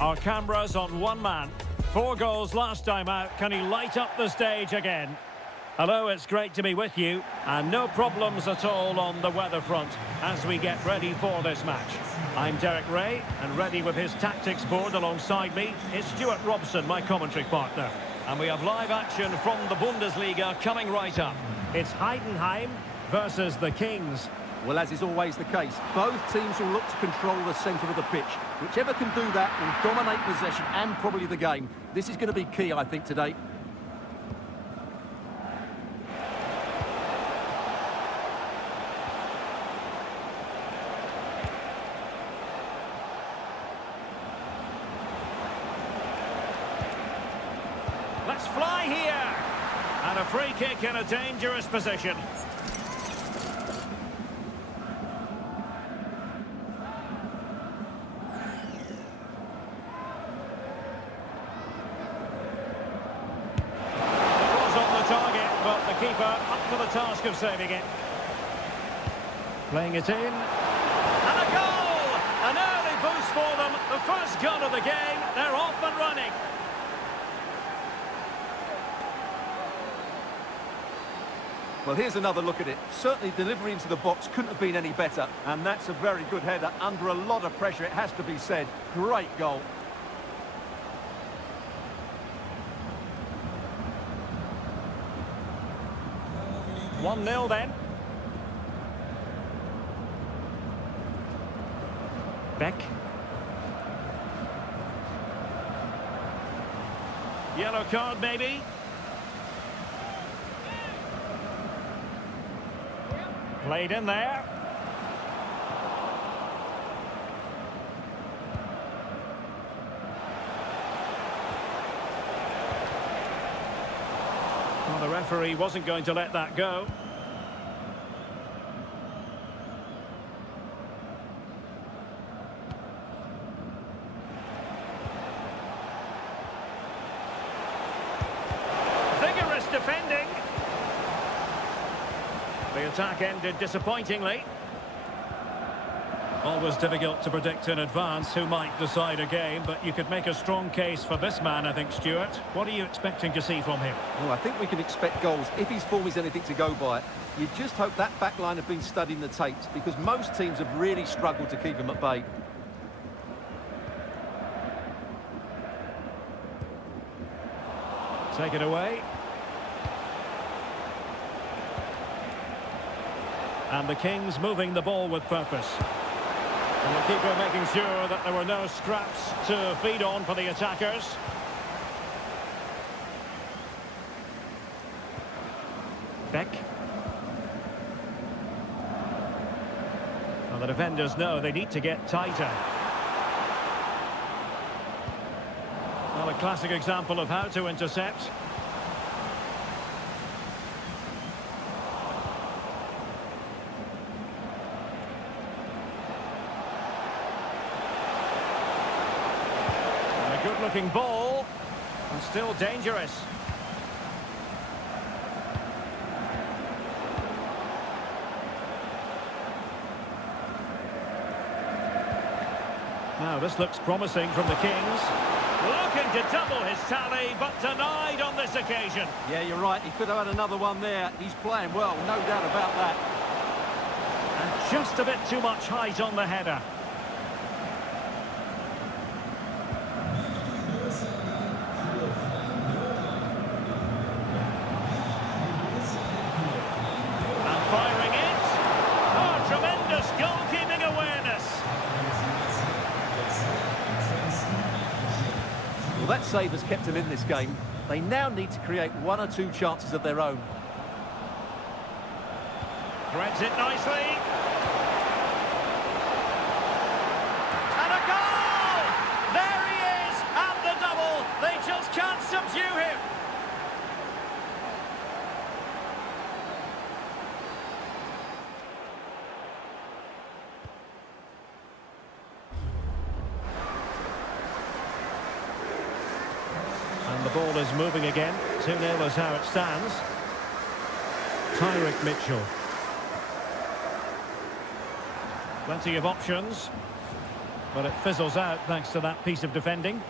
Our cameras on one man. 4 goals last time out. Can he light up the stage again? Hello, it's great to be with you. And no problems at all on the weather front as we get ready for this match. I'm Derek Ray, and ready with his tactics board alongside me is Stuart Robson, my commentary partner. And we have live action from the Bundesliga coming right up. It's Heidenheim versus the Kings. Well, as is always the case, both teams will look to control the centre of the pitch. Whichever can do that will dominate possession and probably the game. This is going to be key, I think, today. Let's fly here! And a free kick in a dangerous position. Keeper up to the task of saving it. Playing it in. And a goal! An early boost for them. The first goal of the game. They're off and running. Well, here's another look at it. Certainly delivery into the box couldn't have been any better. And that's a very good header under a lot of pressure, it has to be said. Great goal. One 0 then. Beck. Yellow card maybe. Played in there. Well, the referee wasn't going to let that go. Vigorous defending. The attack ended disappointingly. Always difficult to predict in advance who might decide a game, but you could make a strong case for this man, I think, Stuart. What are you expecting to see from him? Well, I think we can expect goals if his form is anything to go by. You just hope that back line have been studying the tapes, because most teams have really struggled to keep him at bay. Take it away. And the Kings moving the ball with purpose. And the keeper making sure that there were no scraps to feed on for the attackers. Beck. Well, the defenders know they need to get tighter. Well, a classic example of how to intercept. Good-looking ball, and still dangerous. Now this looks promising from the Kings. Looking to double his tally, but denied on this occasion. Yeah, you're right. He could have had another one there. He's playing well, no doubt about that. And just a bit too much height on the header. Goalkeeping awareness. Well, that save has kept him in this game. They now need to create 1 or 2 chances of their own. Threads it nicely. And a goal! There he is at the double. They just can't subdue him. And the ball is moving again. 2-0 is how it stands. Tyrick Mitchell. Plenty of options. But it fizzles out thanks to that piece of defending.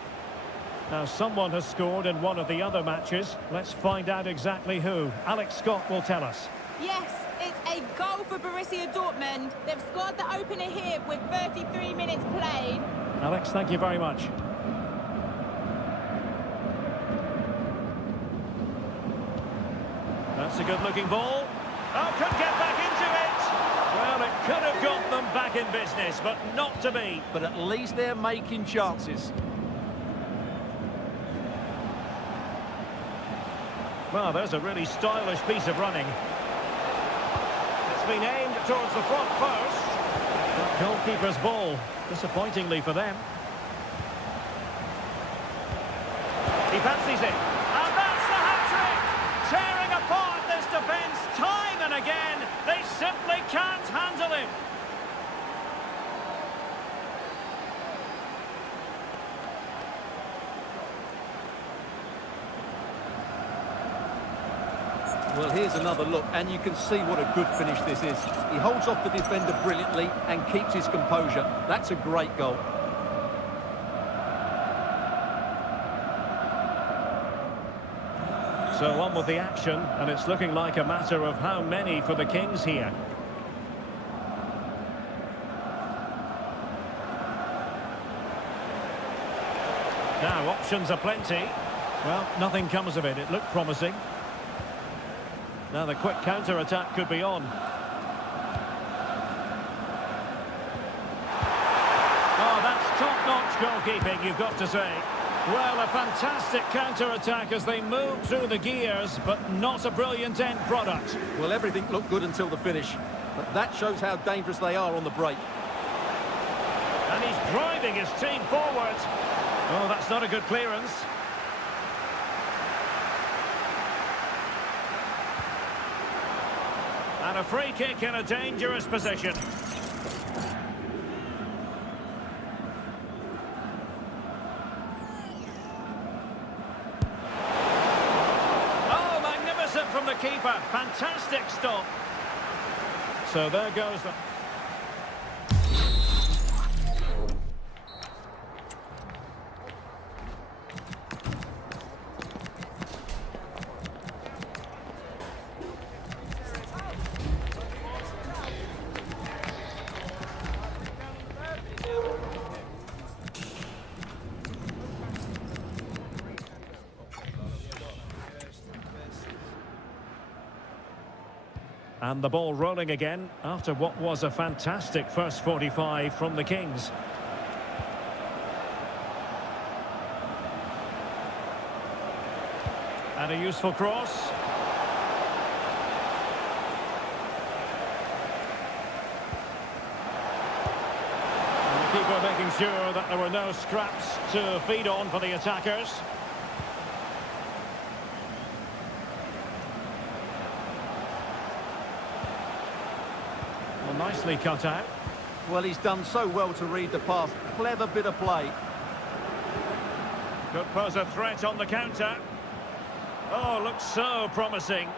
Now, someone has scored in one of the other matches. Let's find out exactly who. Alex Scott will tell us. Yes, it's a goal for Borussia Dortmund. They've scored the opener here with 33 minutes played. Alex, thank you very much. That's a good-looking ball. Oh, could get back into it. Well, it could have got them back in business, but not to be. But at least they're making chances. Well, there's a really stylish piece of running. It's been aimed towards the front post. But goalkeeper's ball, disappointingly for them. He fancies it. And that's the hat-trick! Tearing apart this defence time and again. They simply can't handle him. Well, here's another look, and you can see what a good finish this is. He holds off the defender brilliantly and keeps his composure. That's a great goal. So on with the action, and it's looking like a matter of how many for the Kings here. Now, options are plenty. Well, nothing comes of it. It looked promising. Now the quick counter-attack could be on. Oh, that's top-notch goalkeeping, you've got to say. Well, a fantastic counter-attack as they move through the gears, but not a brilliant end product. Well, everything looked good until the finish, but that shows how dangerous they are on the break. And he's driving his team forward. Oh, that's not a good clearance. And a free kick in a dangerous position. Oh, magnificent from the keeper. Fantastic stop. So there goes the... And the ball rolling again after what was a fantastic first 45 from the Kings. And a useful cross. And the keeper making sure that there were no scraps to feed on for the attackers. Nicely cut out. Well, he's done so well to read the pass. Clever bit of play. Could pose a threat on the counter. Oh, looks so promising.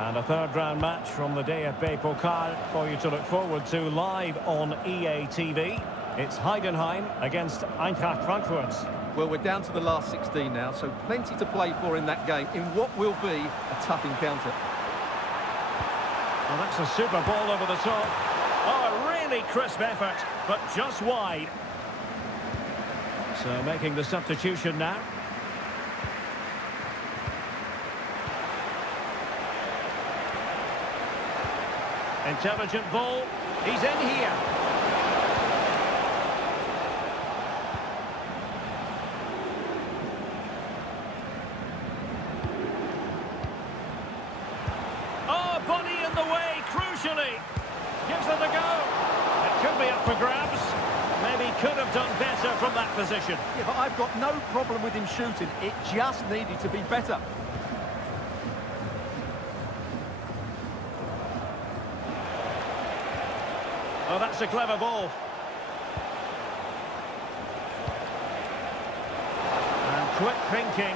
And a third-round match from the DFB Pokal for you to look forward to live on EA TV. It's Heidenheim against Eintracht Frankfurt. Well, we're down to the last 16 now, so plenty to play for in that game in what will be a tough encounter. Well, that's a super ball over the top. Oh, a really crisp effort, but just wide. So making the substitution now. Intelligent ball. He's in here. Body in the way, crucially. Gives it a go. It could be up for grabs. Maybe could have done better from that position. Yeah, but I've got no problem with him shooting. It just needed to be better. Oh, that's a clever ball. And quick thinking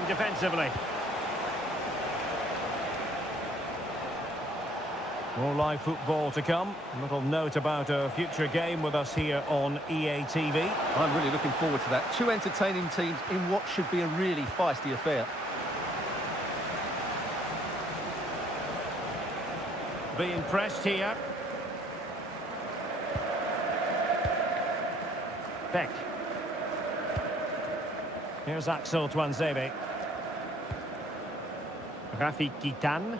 More live football to come. A little note about a future game with us here on EA TV. I'm really looking forward to that. Two entertaining teams in what should be a really feisty affair. Being pressed here. Beck. Here's Axel Tuanzebe. Rafi Kitan.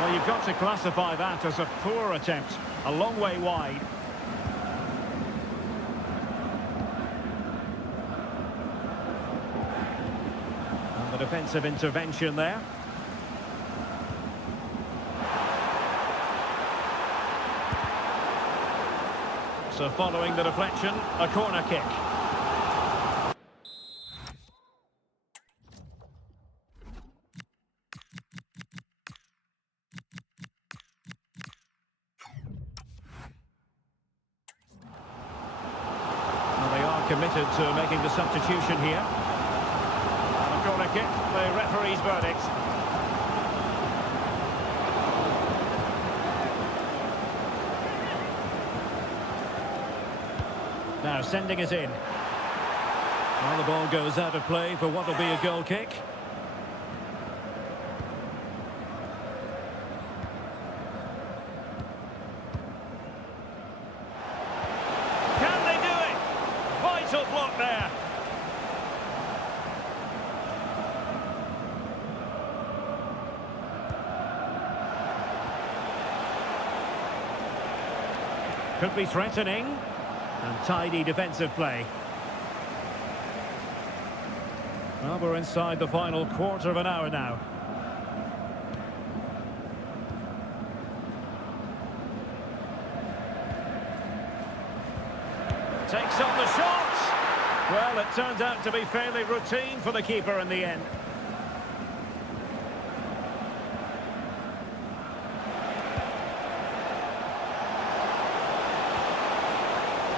Well, you've got to classify that as a poor attempt. A long way wide. And the defensive intervention there. So following the deflection, a corner kick. Committed to making the substitution here. And a corner kick, the referee's verdict. Now sending it in. Well, the ball goes out of play for what will be a goal kick. Block there. Could be threatening. And tidy defensive play. Well, we're inside the final quarter of an hour now. Takes on the shot. Well, it turned out to be fairly routine for the keeper in the end.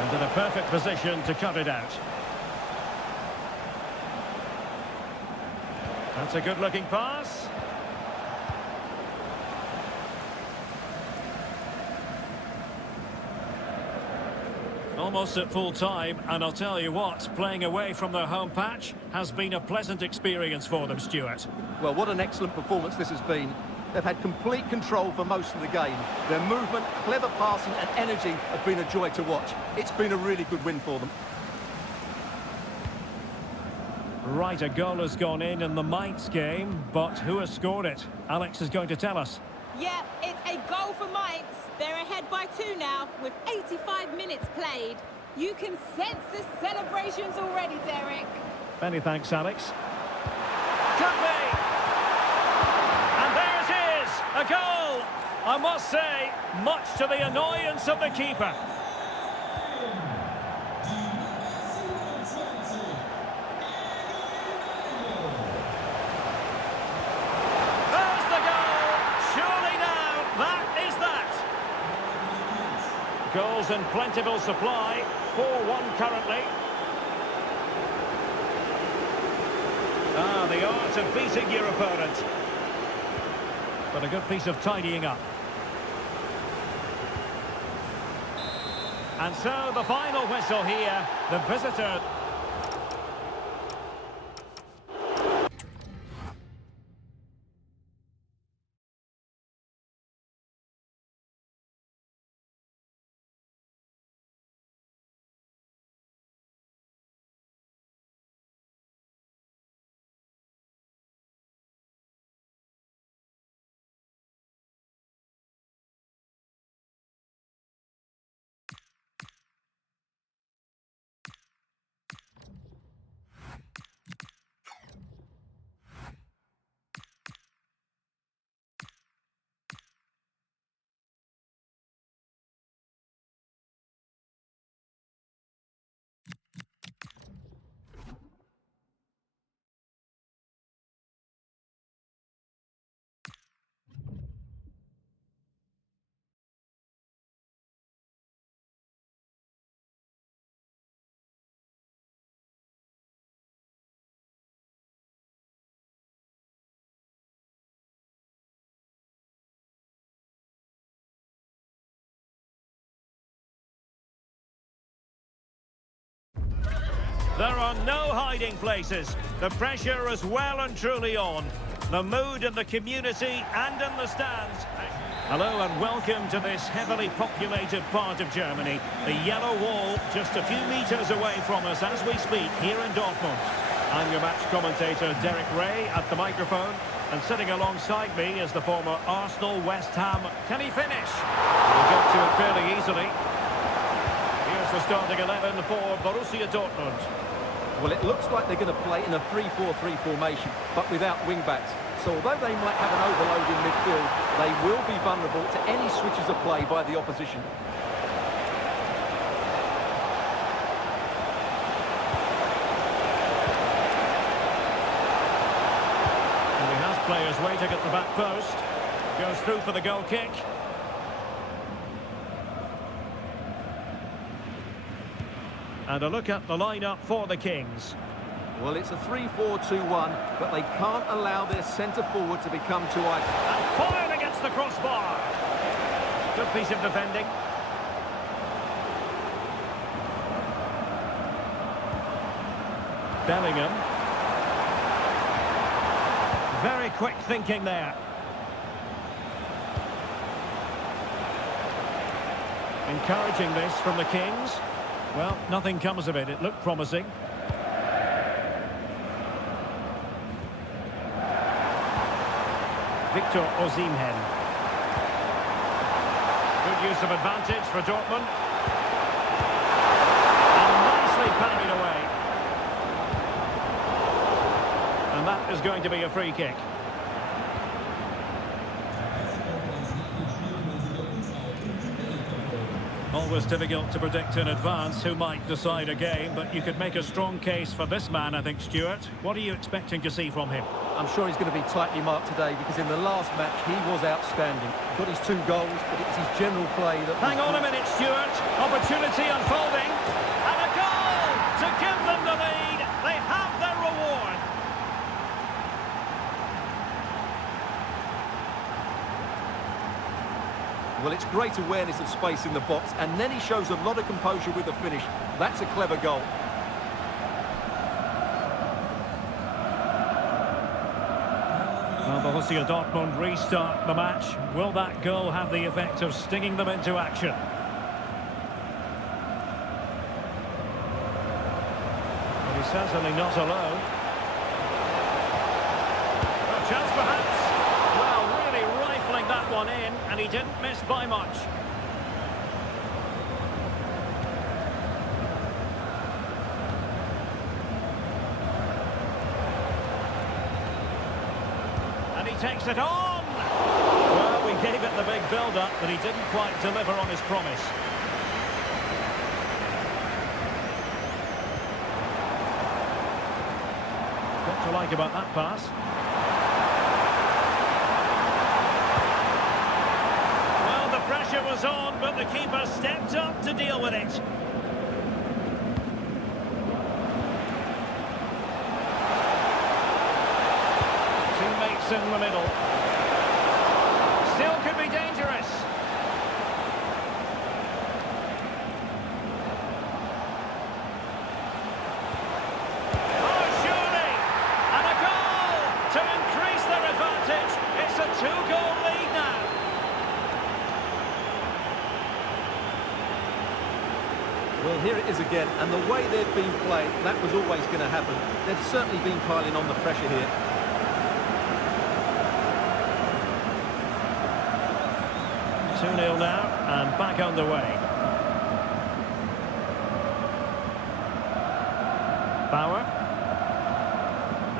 And in a perfect position to cut it out. That's a good-looking pass. Almost at full time, and I'll tell you what, playing away from their home patch has been a pleasant experience for them, Stuart. Well, what an excellent performance this has been. They've had complete control for most of the game. Their movement, clever passing and energy have been a joy to watch. It's been a really good win for them. Right, a goal has gone in the Mainz game, but who has scored it? Alex is going to tell us. Yeah, it's a goal for Mainz. They're ahead by 2 now, with 85 minutes played. You can sense the celebrations already, Derek. Many thanks, Alex. Could be! And there it is! A goal! I must say, much to the annoyance of the keeper. There's the goal! Surely now, that is that! Goals in plentiful supply, 4-1 currently. Ah, the art of beating your opponent. But a good piece of tidying up. And so the final whistle here, the visitor. There are no hiding places. The pressure is well and truly on. The mood in the community and in the stands. Hello and welcome to this heavily populated part of Germany. The yellow wall just a few metres away from us as we speak here in Dortmund. I'm your match commentator Derek Ray at the microphone, and sitting alongside me is the former Arsenal West Ham. Can he finish? We'll get to it fairly easily. Here's the starting 11 for Borussia Dortmund. Well, it looks like they're going to play in a 3-4-3 formation, but without wing-backs. So although they might have an overload in midfield, they will be vulnerable to any switches of play by the opposition. Players waiting at the back post. Goes through for the goal kick. And a look at the lineup for the Kings. Well, it's a 3-4-2-1, but they can't allow their centre-forward to become too isolated. And fired against the crossbar. Good piece of defending. Bellingham. Very quick thinking there. Encouraging this from the Kings. Well, nothing comes of it. It looked promising. Victor Osimhen. Good use of advantage for Dortmund. And nicely parried away. And that is going to be a free kick. Always difficult to predict in advance who might decide a game, but you could make a strong case for this man, I think, Stuart. What are you expecting to see from him? I'm sure he's going to be tightly marked today, because in the last match he was outstanding. Got his 2 goals, but it's his general play that... Hang on a minute, Stuart. Opportunity unfolding. And a goal to give them the lead. They have their reward. Well, it's great awareness of space in the box, and then he shows a lot of composure with the finish. That's a clever goal. Well, Borussia Dortmund restart the match. Will that goal have the effect of stinging them into action? Well, he's certainly not alone. A chance perhaps. Well, really rifling that one in, and he didn't miss by much. And he takes it on! Well, we gave it the big build-up, but he didn't quite deliver on his promise. What to like about that pass? Well, the pressure was on, but the keeper stepped up to deal with it. Teammates in the middle. Still could be dangerous. Oh, surely! And a goal to increase their advantage. It's a 2-goal lead now. Well, here it is again, and the way they've been played, that was always going to happen. They've certainly been piling on the pressure here. 2-0 now, and back underway. Bauer.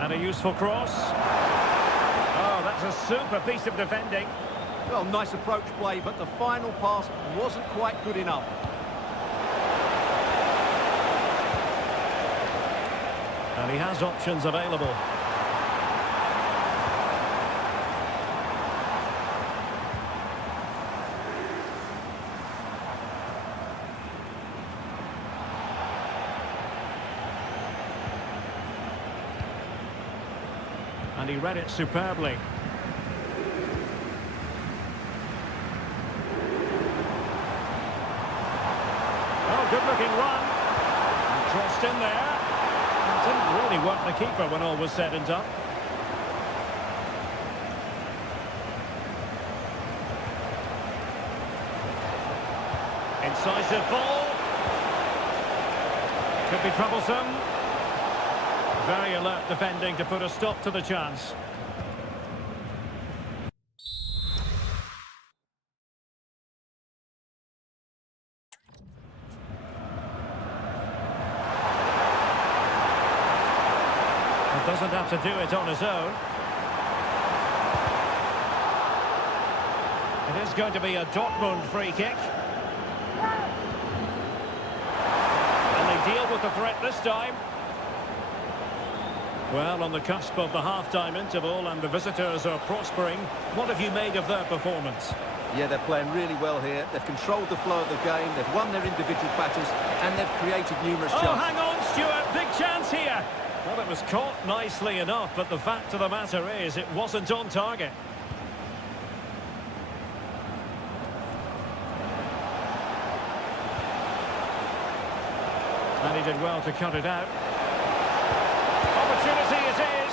And a useful cross. Oh, that's a super piece of defending. Well, nice approach play, but the final pass wasn't quite good enough. And he has options available. And he read it superbly. Oh, good-looking run. Crossed in there. really weren't the keeper when all was said and done. Incisive ball. Could be troublesome. Very alert defending to put a stop to the chance. Doesn't have to do it on his own. It is going to be a Dortmund free kick. And they deal with the threat this time. Well, on the cusp of the half-time interval and the visitors are prospering. What have you made of their performance? Yeah, they're playing really well here. They've controlled the flow of the game. They've won their individual battles and they've created numerous chances. Oh, hang on, Stuart. Big chance here. Well, it was caught nicely enough, but the fact of the matter is it wasn't on target. And he did well to cut it out. Opportunity it is.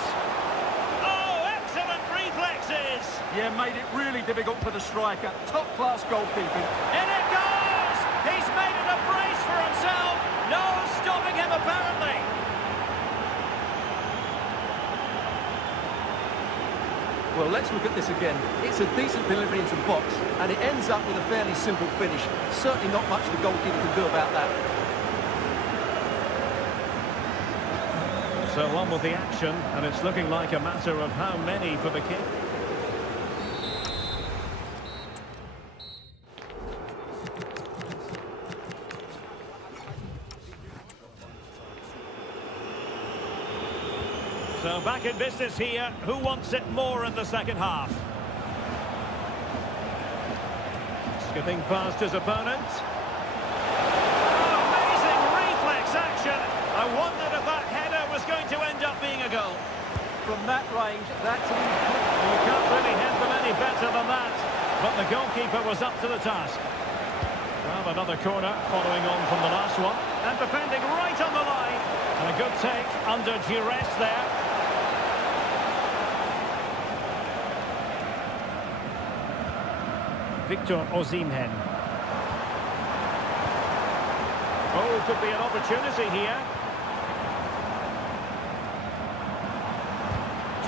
Oh, excellent reflexes. Yeah, made it really difficult for the striker. Top-class goalkeeping. In it goes! He's made it a brace for himself. No stopping him, apparently. Well, let's look at this again. It's a decent delivery into the box, and it ends up with a fairly simple finish. Certainly not much the goalkeeper can do about that. So on with the action, and it's looking like a matter of how many for the kick. So back in business here. Who wants it more in the second half? Skipping past his opponent. Oh, amazing reflex action. I wondered if that header was going to end up being a goal. From that range, that's an You can't really hit them any better than that. But the goalkeeper was up to the task. Well, another corner following on from the last one. And defending right on the line. And a good take under duress there. Victor Osimhen. Oh, could be an opportunity here.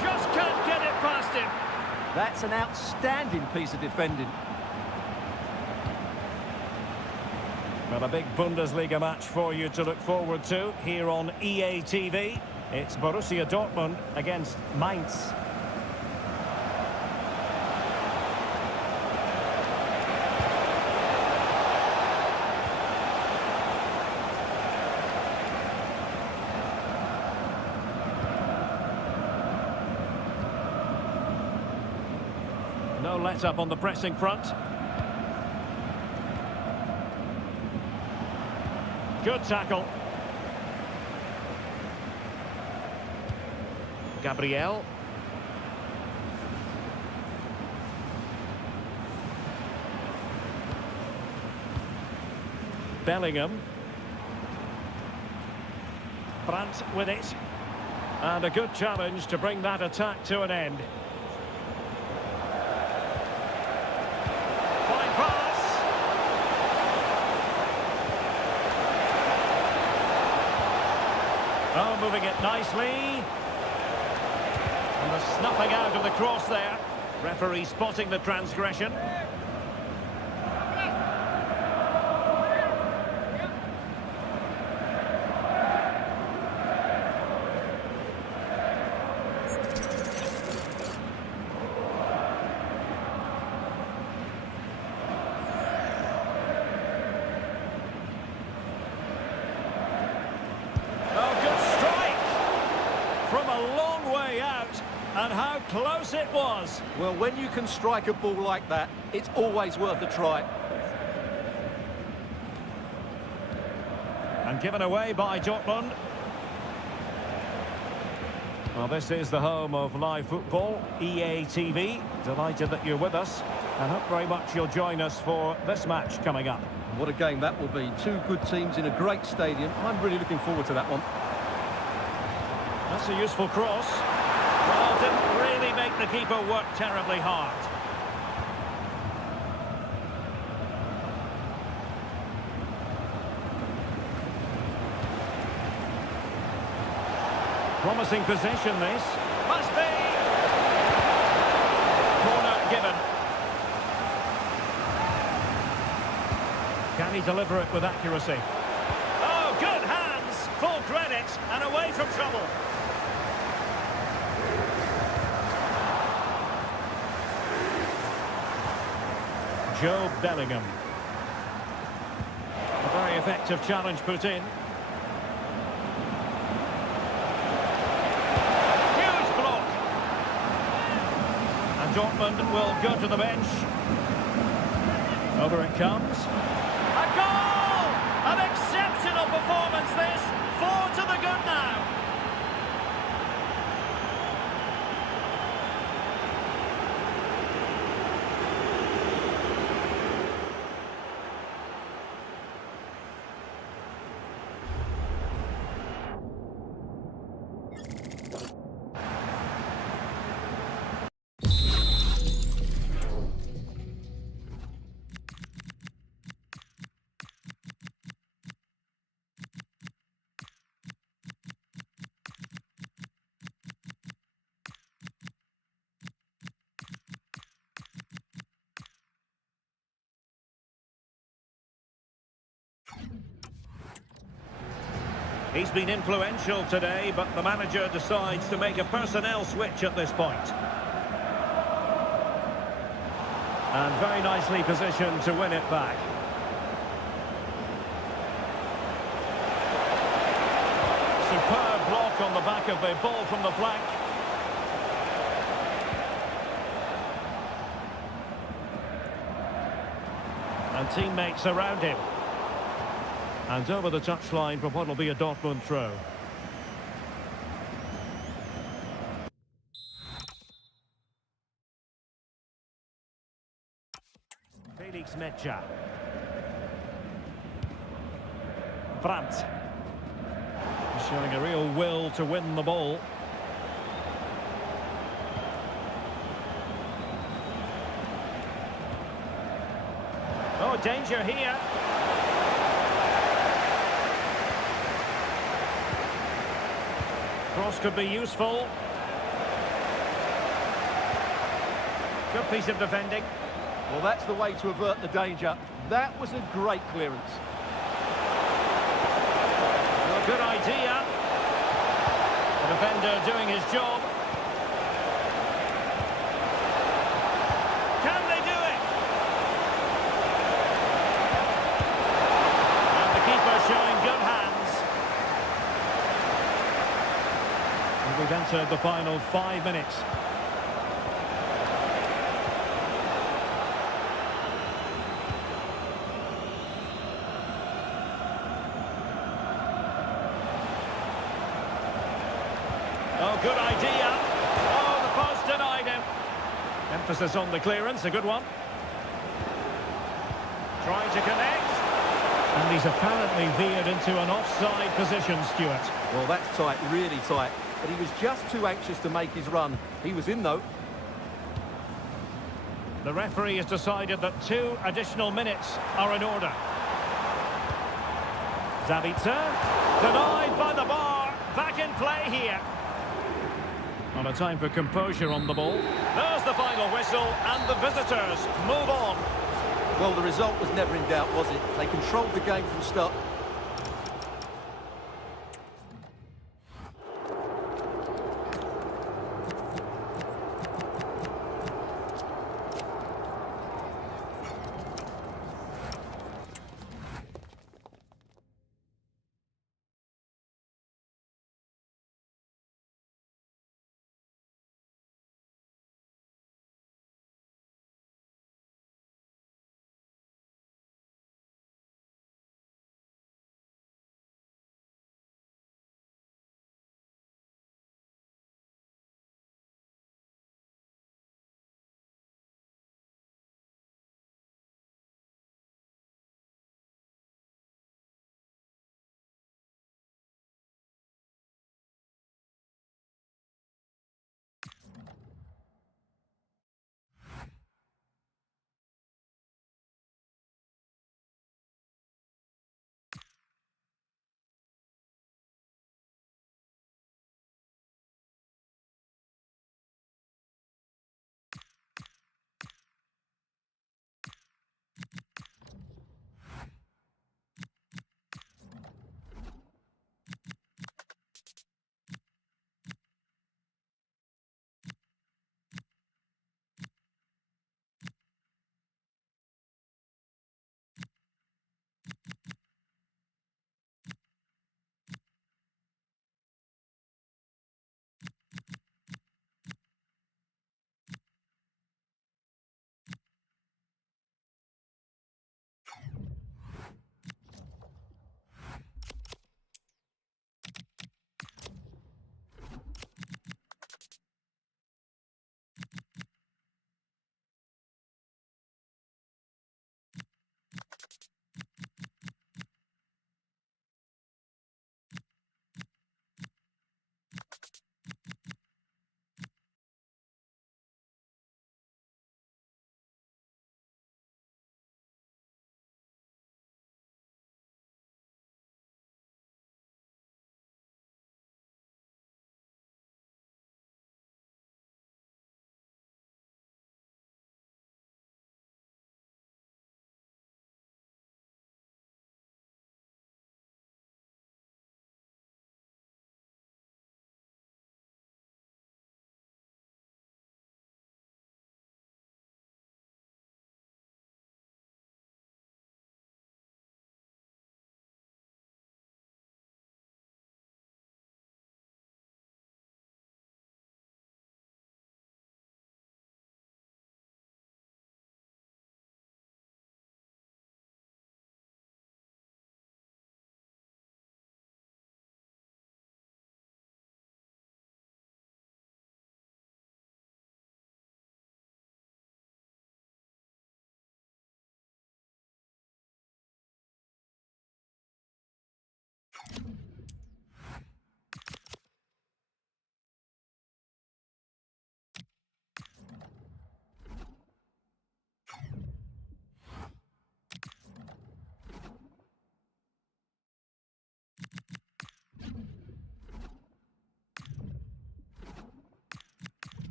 Just can't get it past him. That's an outstanding piece of defending. Well, a big Bundesliga match for you to look forward to here on EA TV. It's Borussia Dortmund against Mainz. No let-up on the pressing front. Good tackle. Gabriel. Bellingham. Brandt with it. And a good challenge to bring that attack to an end. Oh, moving it nicely. And the snuffing out of the cross there. Referee spotting the transgression. From a long way out, and how close it was. Well, when you can strike a ball like that, it's always worth a try. And given away by Dortmund. Well, this is the home of live football, EA TV. Delighted that you're with us, and hope very much you'll join us for this match coming up. What a game that will be. Two good teams in a great stadium. I'm really looking forward to that one. That's a useful cross. Well, didn't really make the keeper work terribly hard. Promising possession, this. Must be! Corner given. Can he deliver it with accuracy? Oh, good hands! Full credit, and away from trouble. Joe Bellingham. A very effective challenge put in. Huge block. And Dortmund will go to the bench. Over it comes. A goal! An exceptional performance this. 4 to the good now. He's been influential today, but the manager decides to make a personnel switch at this point. And very nicely positioned to win it back. Superb block on the back of the ball from the flank. And teammates around him. And over the touchline for what will be a Dortmund throw. Felix Metscher. Brandt. He's showing a real will to win the ball. Oh, danger here. Cross could be useful. Good piece of defending. Well, that's the way to avert the danger. That was a great clearance. Well, good idea. The defender doing his job. Can they do it? And the keeper showing good hands. We've entered the final 5 minutes. Oh, good idea. Oh, the post denied him. Emphasis on the clearance, a good one. Trying to connect. And he's apparently veered into an offside position, Stuart. Well, that's tight, really tight. But he was just too anxious to make his run. He was in, though. The referee has decided that 2 additional minutes are in order. Zabitzer, denied by the bar. Back in play here. On a time for composure on the ball. There's the final whistle, and the visitors move on. Well, the result was never in doubt, was it? They controlled the game from start.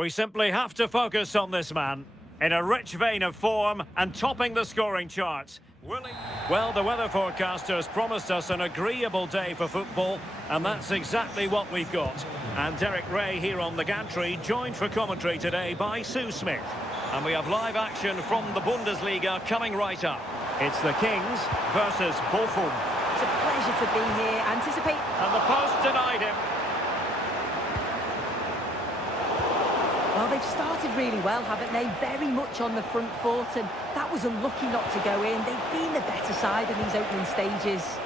We simply have to focus on this man. In a rich vein of form and topping the scoring charts. Well, the weather forecasters promised us an agreeable day for football, and that's exactly what we've got. And Derek Ray here on the gantry, joined for commentary today by Sue Smith. And we have live action from the Bundesliga coming right up. It's the Kings versus Bochum. It's a pleasure to be here. Anticipate. And the post denied him. Well, they've started really well, haven't they? Very much on the front foot, and that was unlucky not to go in. They've been the better side in these opening stages.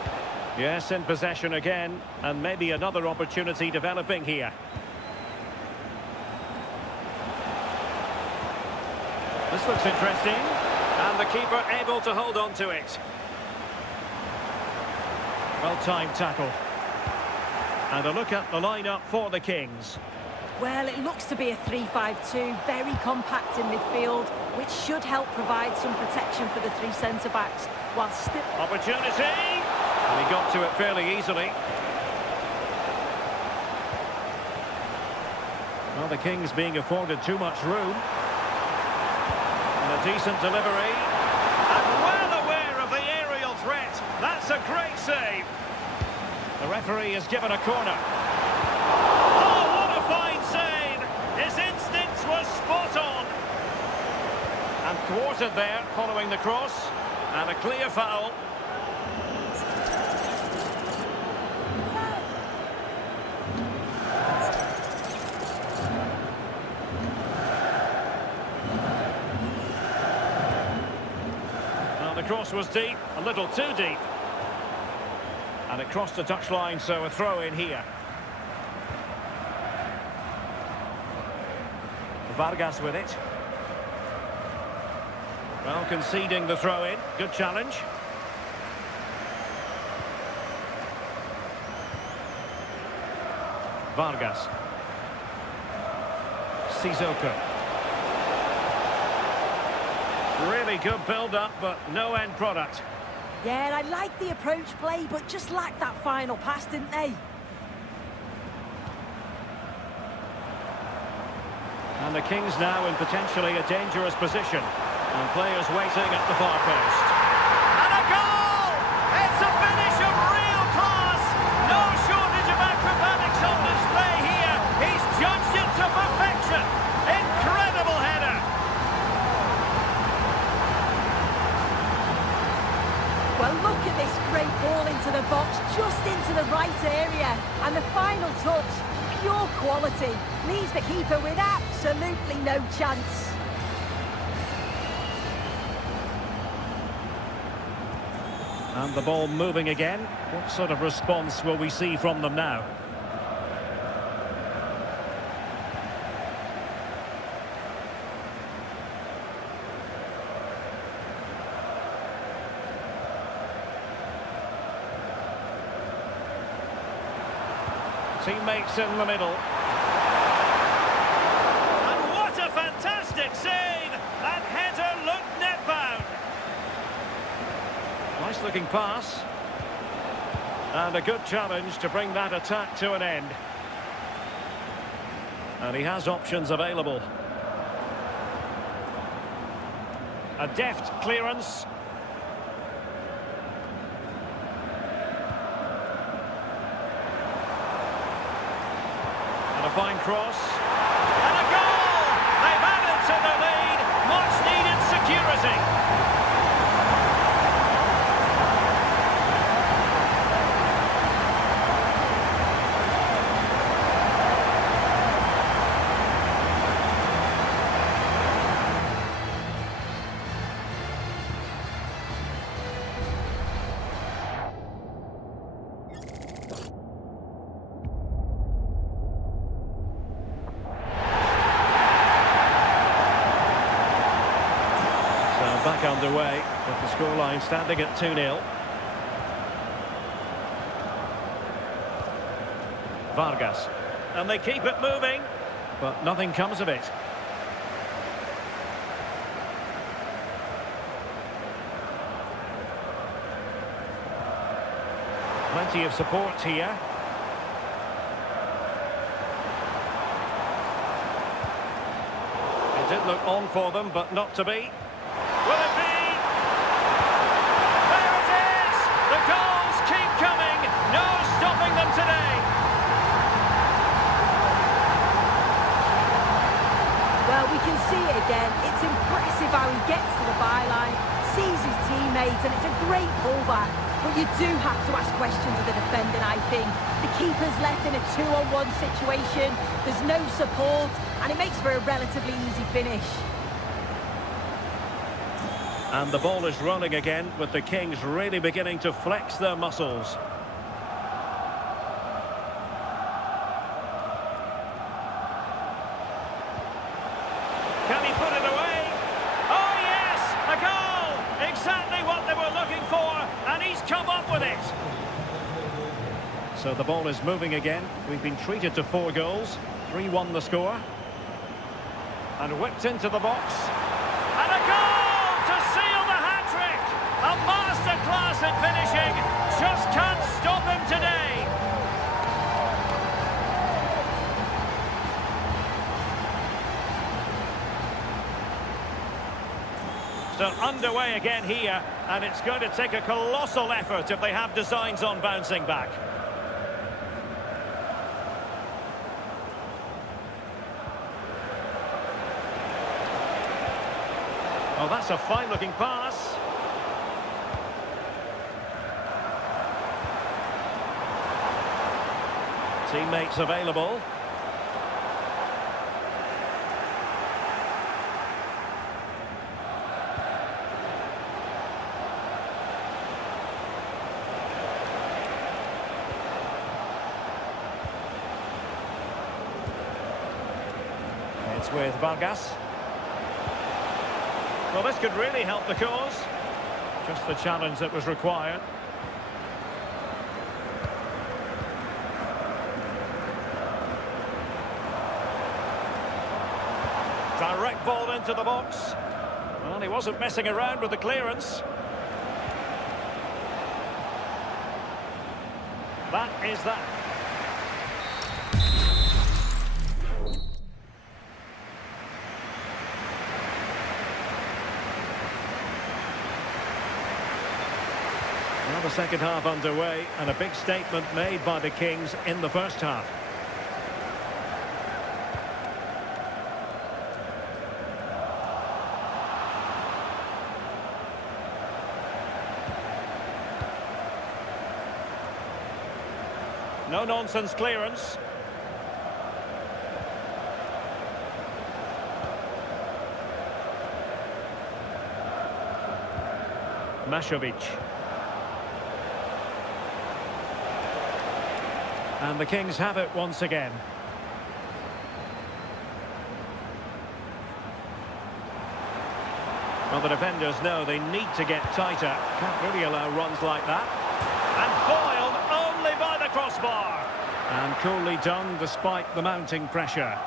Yes, in possession again, and maybe another opportunity developing here. This looks interesting, and the keeper able to hold on to it. Well-timed tackle. And a look at the lineup for the Kings. Well, it looks to be a 3-5-2, very compact in midfield, which should help provide some protection for the three centre-backs, while still... Opportunity! And he got to it fairly easily. Well, the Kings being afforded too much room. And a decent delivery. And well aware of the aerial threat. That's a great save. The referee has given a corner. His instincts were spot on. And thwarted there following the cross. And a clear foul. Now the cross was deep, a little too deep. And it crossed the touchline, so a throw in here. Vargas with it. Well, conceding the throw-in. Good challenge. Vargas. Sissoko. Really good build-up, but no end product. Yeah, and I like the approach play, but just lacked that final pass, didn't they? And the Kings now in potentially a dangerous position. And players waiting at the far post. And a goal! It's a finish of real class! No shortage of acrobatics on display here. He's judged it to perfection. Incredible header. Well, look at this great ball into the box, just into the right area. And the final touch, pure quality, leaves the keeper with absolutely no chance. And the ball moving again. What sort of response will we see from them now? Teammates in the middle. And what a fantastic save! That header looked net-bound. Nice looking pass. And a good challenge to bring that attack to an end. And he has options available. A deft clearance. And a fine cross. And a goal! They've added to the lead. Much needed security. Back underway, with the scoreline standing at 2-0. Vargas. And they keep it moving, but nothing comes of it. Plenty of support here. might look on for them, but not to be. Will it be? There it is! The goals keep coming. No stopping them today. Well, we can see it again. It's impressive how he gets to the byline, sees his teammates, and it's a great pullback. But you do have to ask questions of the defending, I think. The keeper's left in a 2-on-1 situation. There's no support, and it makes for a relatively easy finish. And the ball is rolling again, with the Kings really beginning to flex their muscles. Can he put it away? Oh yes, a goal! Exactly what they were looking for, and he's come up with it. So the ball is moving again. We've been treated to 4 goals. 3-1 the score. And whipped into the box. And a goal to seal the hat-trick! A masterclass at finishing. Just can't stop him today. So underway again here, and it's going to take a colossal effort if they have designs on bouncing back. Oh, that's a fine-looking pass. Teammates available. It's with Vargas. Well, this could really help the cause. Just the challenge that was required. Direct ball into the box. Well, he wasn't messing around with the clearance. That is that. Well, the second half underway, and a big statement made by the Kings in the first half. No-nonsense clearance. Mashovic. And the Kings have it once again. Well, the defenders know they need to get tighter. Can't really allow runs like that. And foiled only by the crossbar. And coolly done despite the mounting pressure.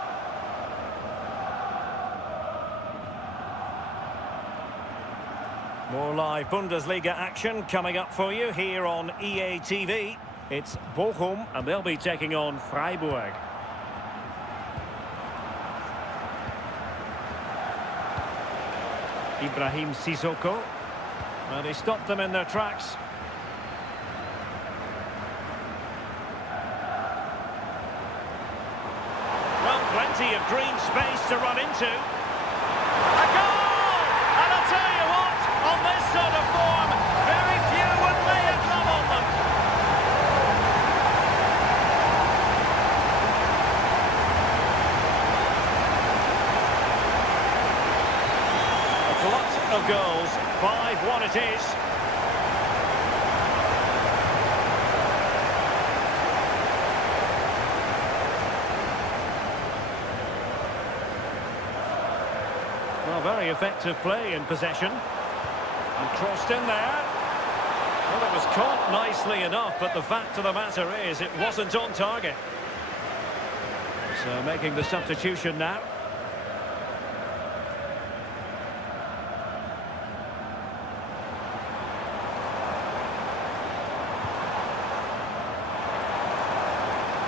More live Bundesliga action coming up for you here on EA TV. It's Bochum, and they'll be taking on Freiburg. Ibrahim Sissoko. Well, they stopped them in their tracks. Well, plenty of green space to run into. A goal! And I'll tell you what, on this sort of form, very few would lay a glove on them. Of goals, 5-1 it is. Well, very effective play in possession. And crossed in there. Well, it was caught nicely enough, but the fact of the matter is it wasn't on target. So making the substitution now.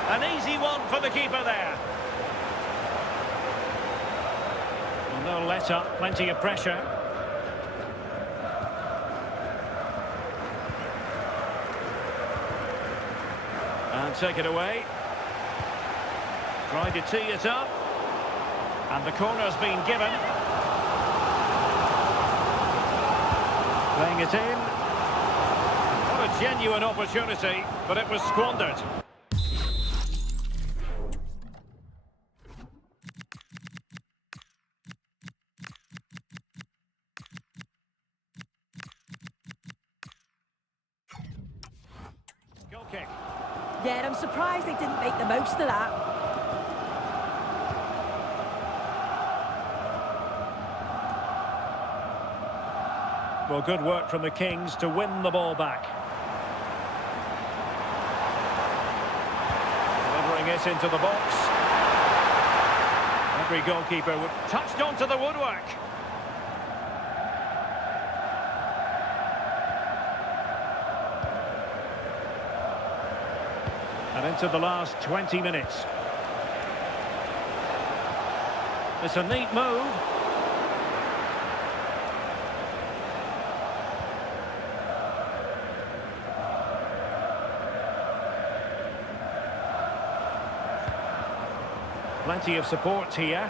An easy one for the keeper there. And No let up, plenty of pressure. And take it away. Trying to tee it up. And the corner's been given. Playing it in. What a genuine opportunity, but it was squandered. Goal kick. Yeah, I'm surprised they didn't make the most of that. Well, good work from the Kings to win the ball back. Delivering it into the box. Every goalkeeper would touched onto the woodwork. And into the last 20 minutes. It's a neat move. Plenty of support here.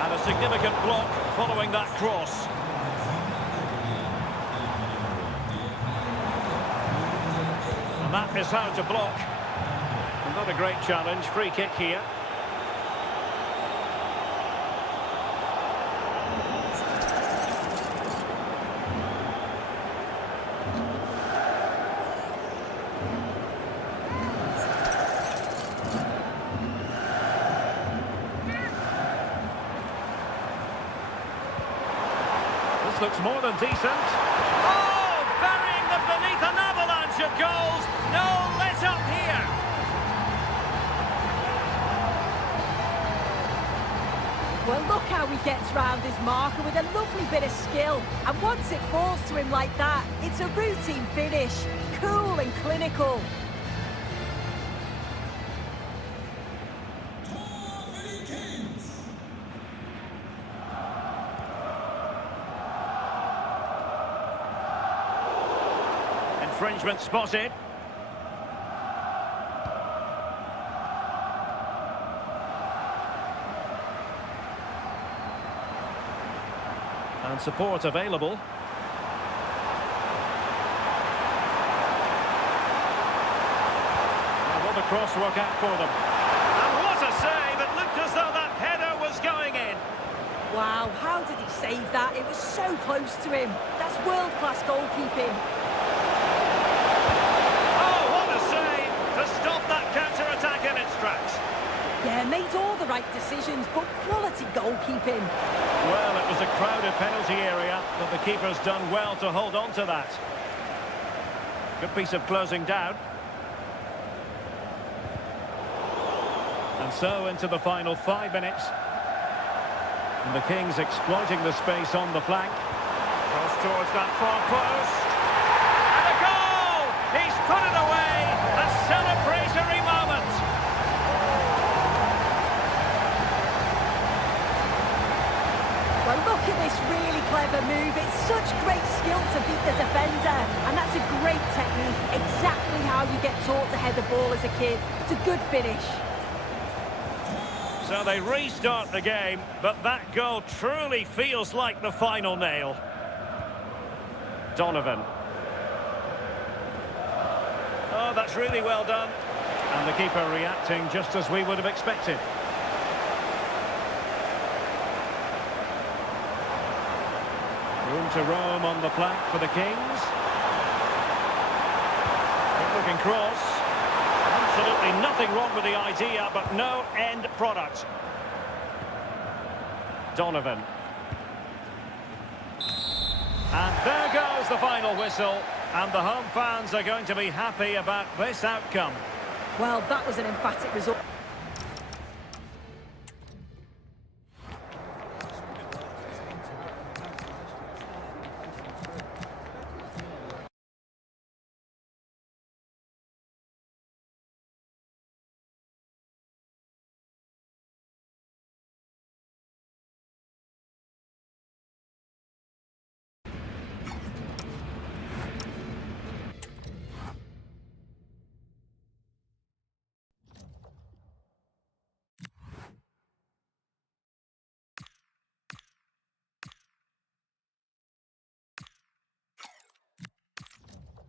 And a significant block following that cross. And that is how to block. Not a great challenge. Free kick here. This looks more than decent. Oh, burying them beneath an avalanche of goals. No let up here. Well, look how he gets round his marker with a lovely bit of skill. And once it falls to him like that, it's a routine finish. Cool and clinical. Infringement spotted. And support available. And will the cross work out for them? And what a save! It looked as though that header was going in. Wow, how did he save that? It was so close to him. That's world-class goalkeeping. Counter-attack in its tracks. Yeah, made all the right decisions, but quality goalkeeping. Well, it was a crowded penalty area, but the keeper's done well to hold on to that. Good piece of closing down. And so into the final 5 minutes. And the Kings exploiting the space on the flank. Cross towards that far post. And a goal! He's put it away! A celebratory moment! Well, look at this really clever move. It's such great skill to beat the defender. And that's a great technique. Exactly how you get taught to head the ball as a kid. It's a good finish. So they restart the game, but that goal truly feels like the final nail. Donovan. Oh, that's really well done. And the keeper reacting just as we would have expected. Room to roam on the flank for the Kings. Good-looking cross. Absolutely nothing wrong with the idea, but no end product. Donovan. And there goes the final whistle. And the home fans are going to be happy about this outcome. Well, that was an emphatic result.